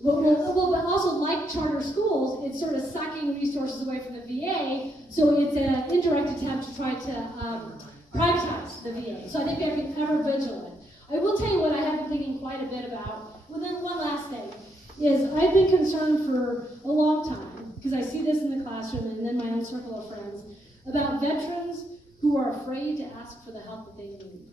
Well, but also like charter schools, it's sort of sucking resources away from the VA, so it's an indirect attempt to try to privatize the VA. So I think we have to be ever vigilant. I will tell you what I have been thinking quite a bit about. Well, then one last thing is I've been concerned for a long time, because I see this in the classroom and then my own circle of friends, about veterans who are afraid to ask for the help that they need.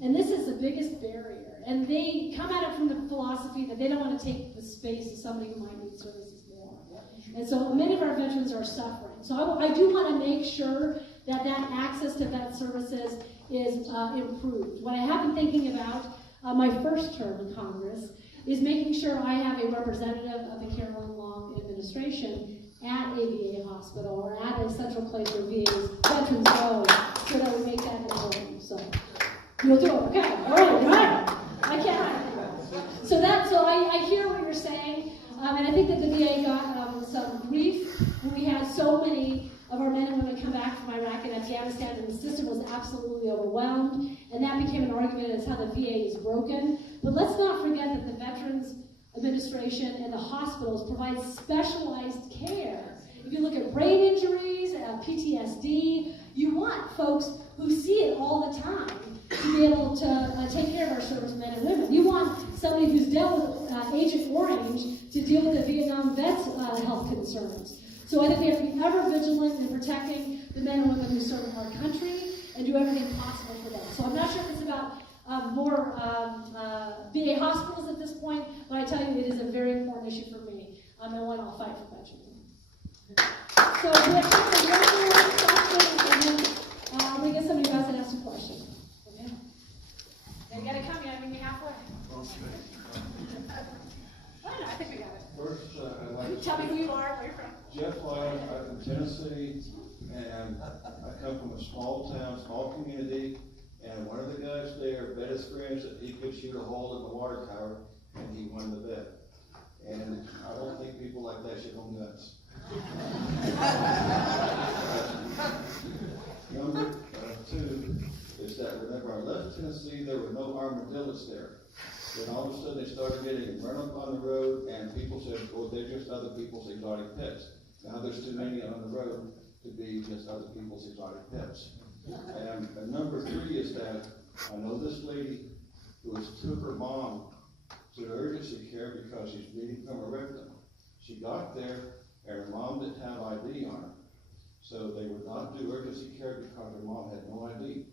And this is the biggest barrier. And they come at it from the philosophy that they don't want to take the space of somebody who might need services more. And so many of our veterans are suffering. So I do want to make sure that access to vet services is improved. What I have been thinking about my first term in Congress is making sure I have a representative of the Carolyn Long administration at a VA hospital or at a central place where VA's veterans go, so that we make that important. So you'll do it, okay? All right. I can't. So I hear what you're saying, and I think that the VA got some grief when we had so many of our men and women come back from Iraq and Afghanistan, and the system was absolutely overwhelmed, and that became an argument as how the VA is broken. But let's not forget that the Veterans Administration and the hospitals provide specialized care. If you look at brain injuries, PTSD, you want folks who see it all the time to be able to take care of our servicemen and women. You want somebody who's dealt with Agent Orange to deal with the Vietnam vets' health concerns. So I think we have to be ever vigilant in protecting the men and women who serve our country and do everything possible for them. So I'm not sure if it's about more VA hospitals at this point, but I tell you it is a very important issue for me, and one I'll fight for veterans. So we have time for one more question, and then we get somebody who has an Tell me who you are, where you're from. Jeff Lyon, I'm from Tennessee, and I come from a small town, small community, and one of the guys there bet his friends that he could shoot a hole in the water tower, and he won the bet. And I don't think people like that should go nuts. Number two is that whenever I left Tennessee, there were no armadillos there. Then all of a sudden they started getting run up on the road, and people said, well, they're just other people's exotic pets. Now there's too many on the road to be just other people's exotic pets. And number three is that I know this lady who took her mom to urgency care because she's bleeding from a rectum. She got there, and her mom didn't have ID on her. So they would not do urgency care because her mom had no ID.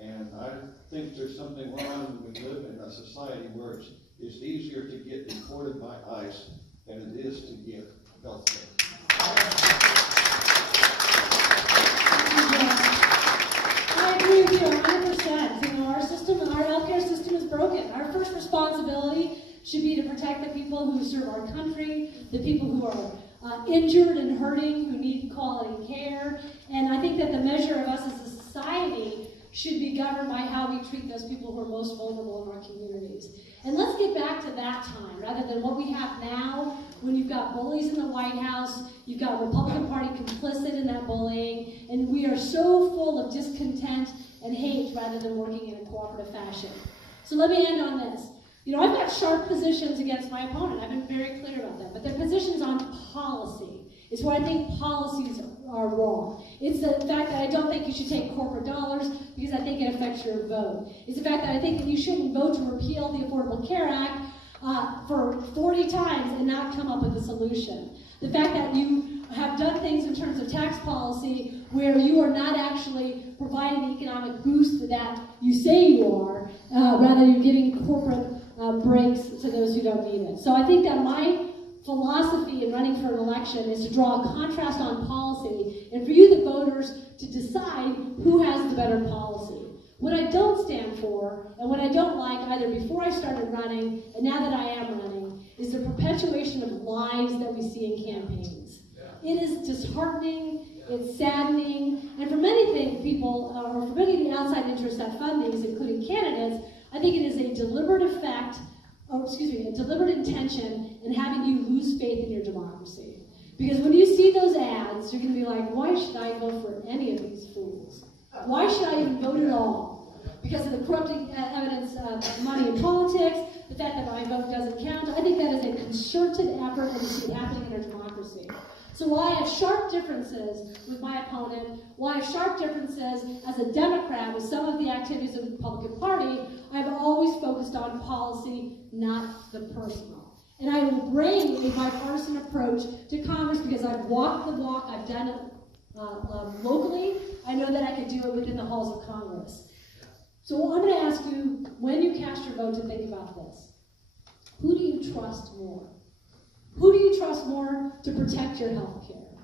And I think there's something wrong when we live in a society where it's easier to get deported by ICE than it is to get health care. I agree with you 100%. You know, our system, our healthcare system is broken. Our first responsibility should be to protect the people who serve our country, the people who are injured and hurting, who need quality care. And I think that the measure of us as a society should be governed by how we treat those people who are most vulnerable in our communities. And let's get back to that time, rather than what we have now, when you've got bullies in the White House, you've got Republican Party complicit in that bullying, and we are so full of discontent and hate rather than working in a cooperative fashion. So let me end on this. You know, I've got sharp positions against my opponent. I've been very clear about that. But they're positions on policy. It's where I think policies are wrong. It's the fact that I don't think you should take corporate dollars because I think it affects your vote. It's the fact that I think that you shouldn't vote to repeal the Affordable Care Act for 40 times and not come up with a solution. The fact that you have done things in terms of tax policy where you are not actually providing the economic boost that you say you are, rather you're giving corporate breaks to those who don't need it. So I think that my philosophy in running for an election is to draw a contrast on policy and for you, the voters, to decide who has the better policy. What I don't stand for, and what I don't like either before I started running and now that I am running, is the perpetuation of lies that we see in campaigns. It is disheartening, it's saddening, and for many people, or for many of the outside interests that fund these, including candidates, I think it is a deliberate a deliberate intention in having you lose faith in your democracy. Because when you see those ads, you're going to be like, why should I vote for any of these fools? Why should I even vote at all? Because of the corrupting evidence of money in politics, the fact that my vote doesn't count. I think that is a concerted effort, and we see it happening in our democracy. So while I have sharp differences with my opponent, while I have sharp differences as a Democrat with some of the activities of the Republican Party, I've always focused on policy, not the personal. And I will bring a bipartisan approach to Congress because I've walked the walk, I've done it locally. I know that I can do it within the halls of Congress. So I'm going to ask you, when you cast your vote, to think about this. Who do you trust more? Who do you trust more to protect your health care?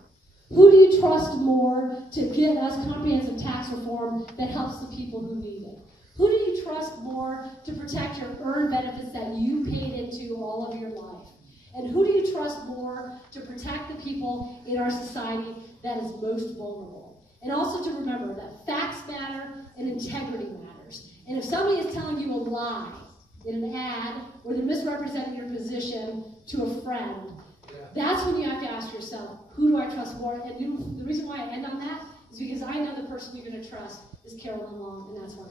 Who do you trust more to get us comprehensive tax reform that helps the people who need it? Who do you trust more to protect your earned benefits that you paid into all of your life? And who do you trust more to protect the people in our society that is most vulnerable? And also to remember that facts matter and integrity matters. And if somebody is telling you a lie in an ad, or they're misrepresenting your position to a friend, that's when you have to ask yourself, who do I trust more? And the reason why I end on that is because I know the person you're going to trust is Carolyn Long, and that's why.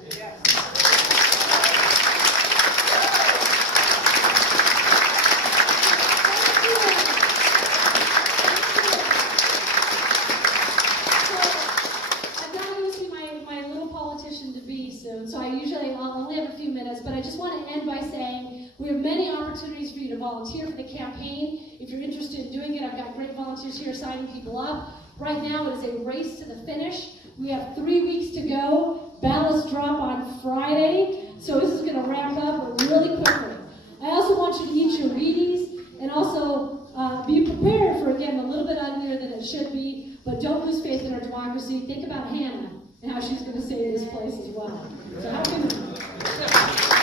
So I'll only have a few minutes, but I just want to end by saying we have many opportunities for you to volunteer for the campaign. If you're interested in doing it, I've got great volunteers here signing people up. Right now it is a race to the finish. We have 3 weeks to go. Ballots drop on Friday, so this is going to wrap up really quickly. I also want you to eat your Wheaties and also be prepared for, again, a little bit uglier than it should be, but don't lose faith in our democracy. Think about Hannah and how she's going to save this place as well. So have a good one.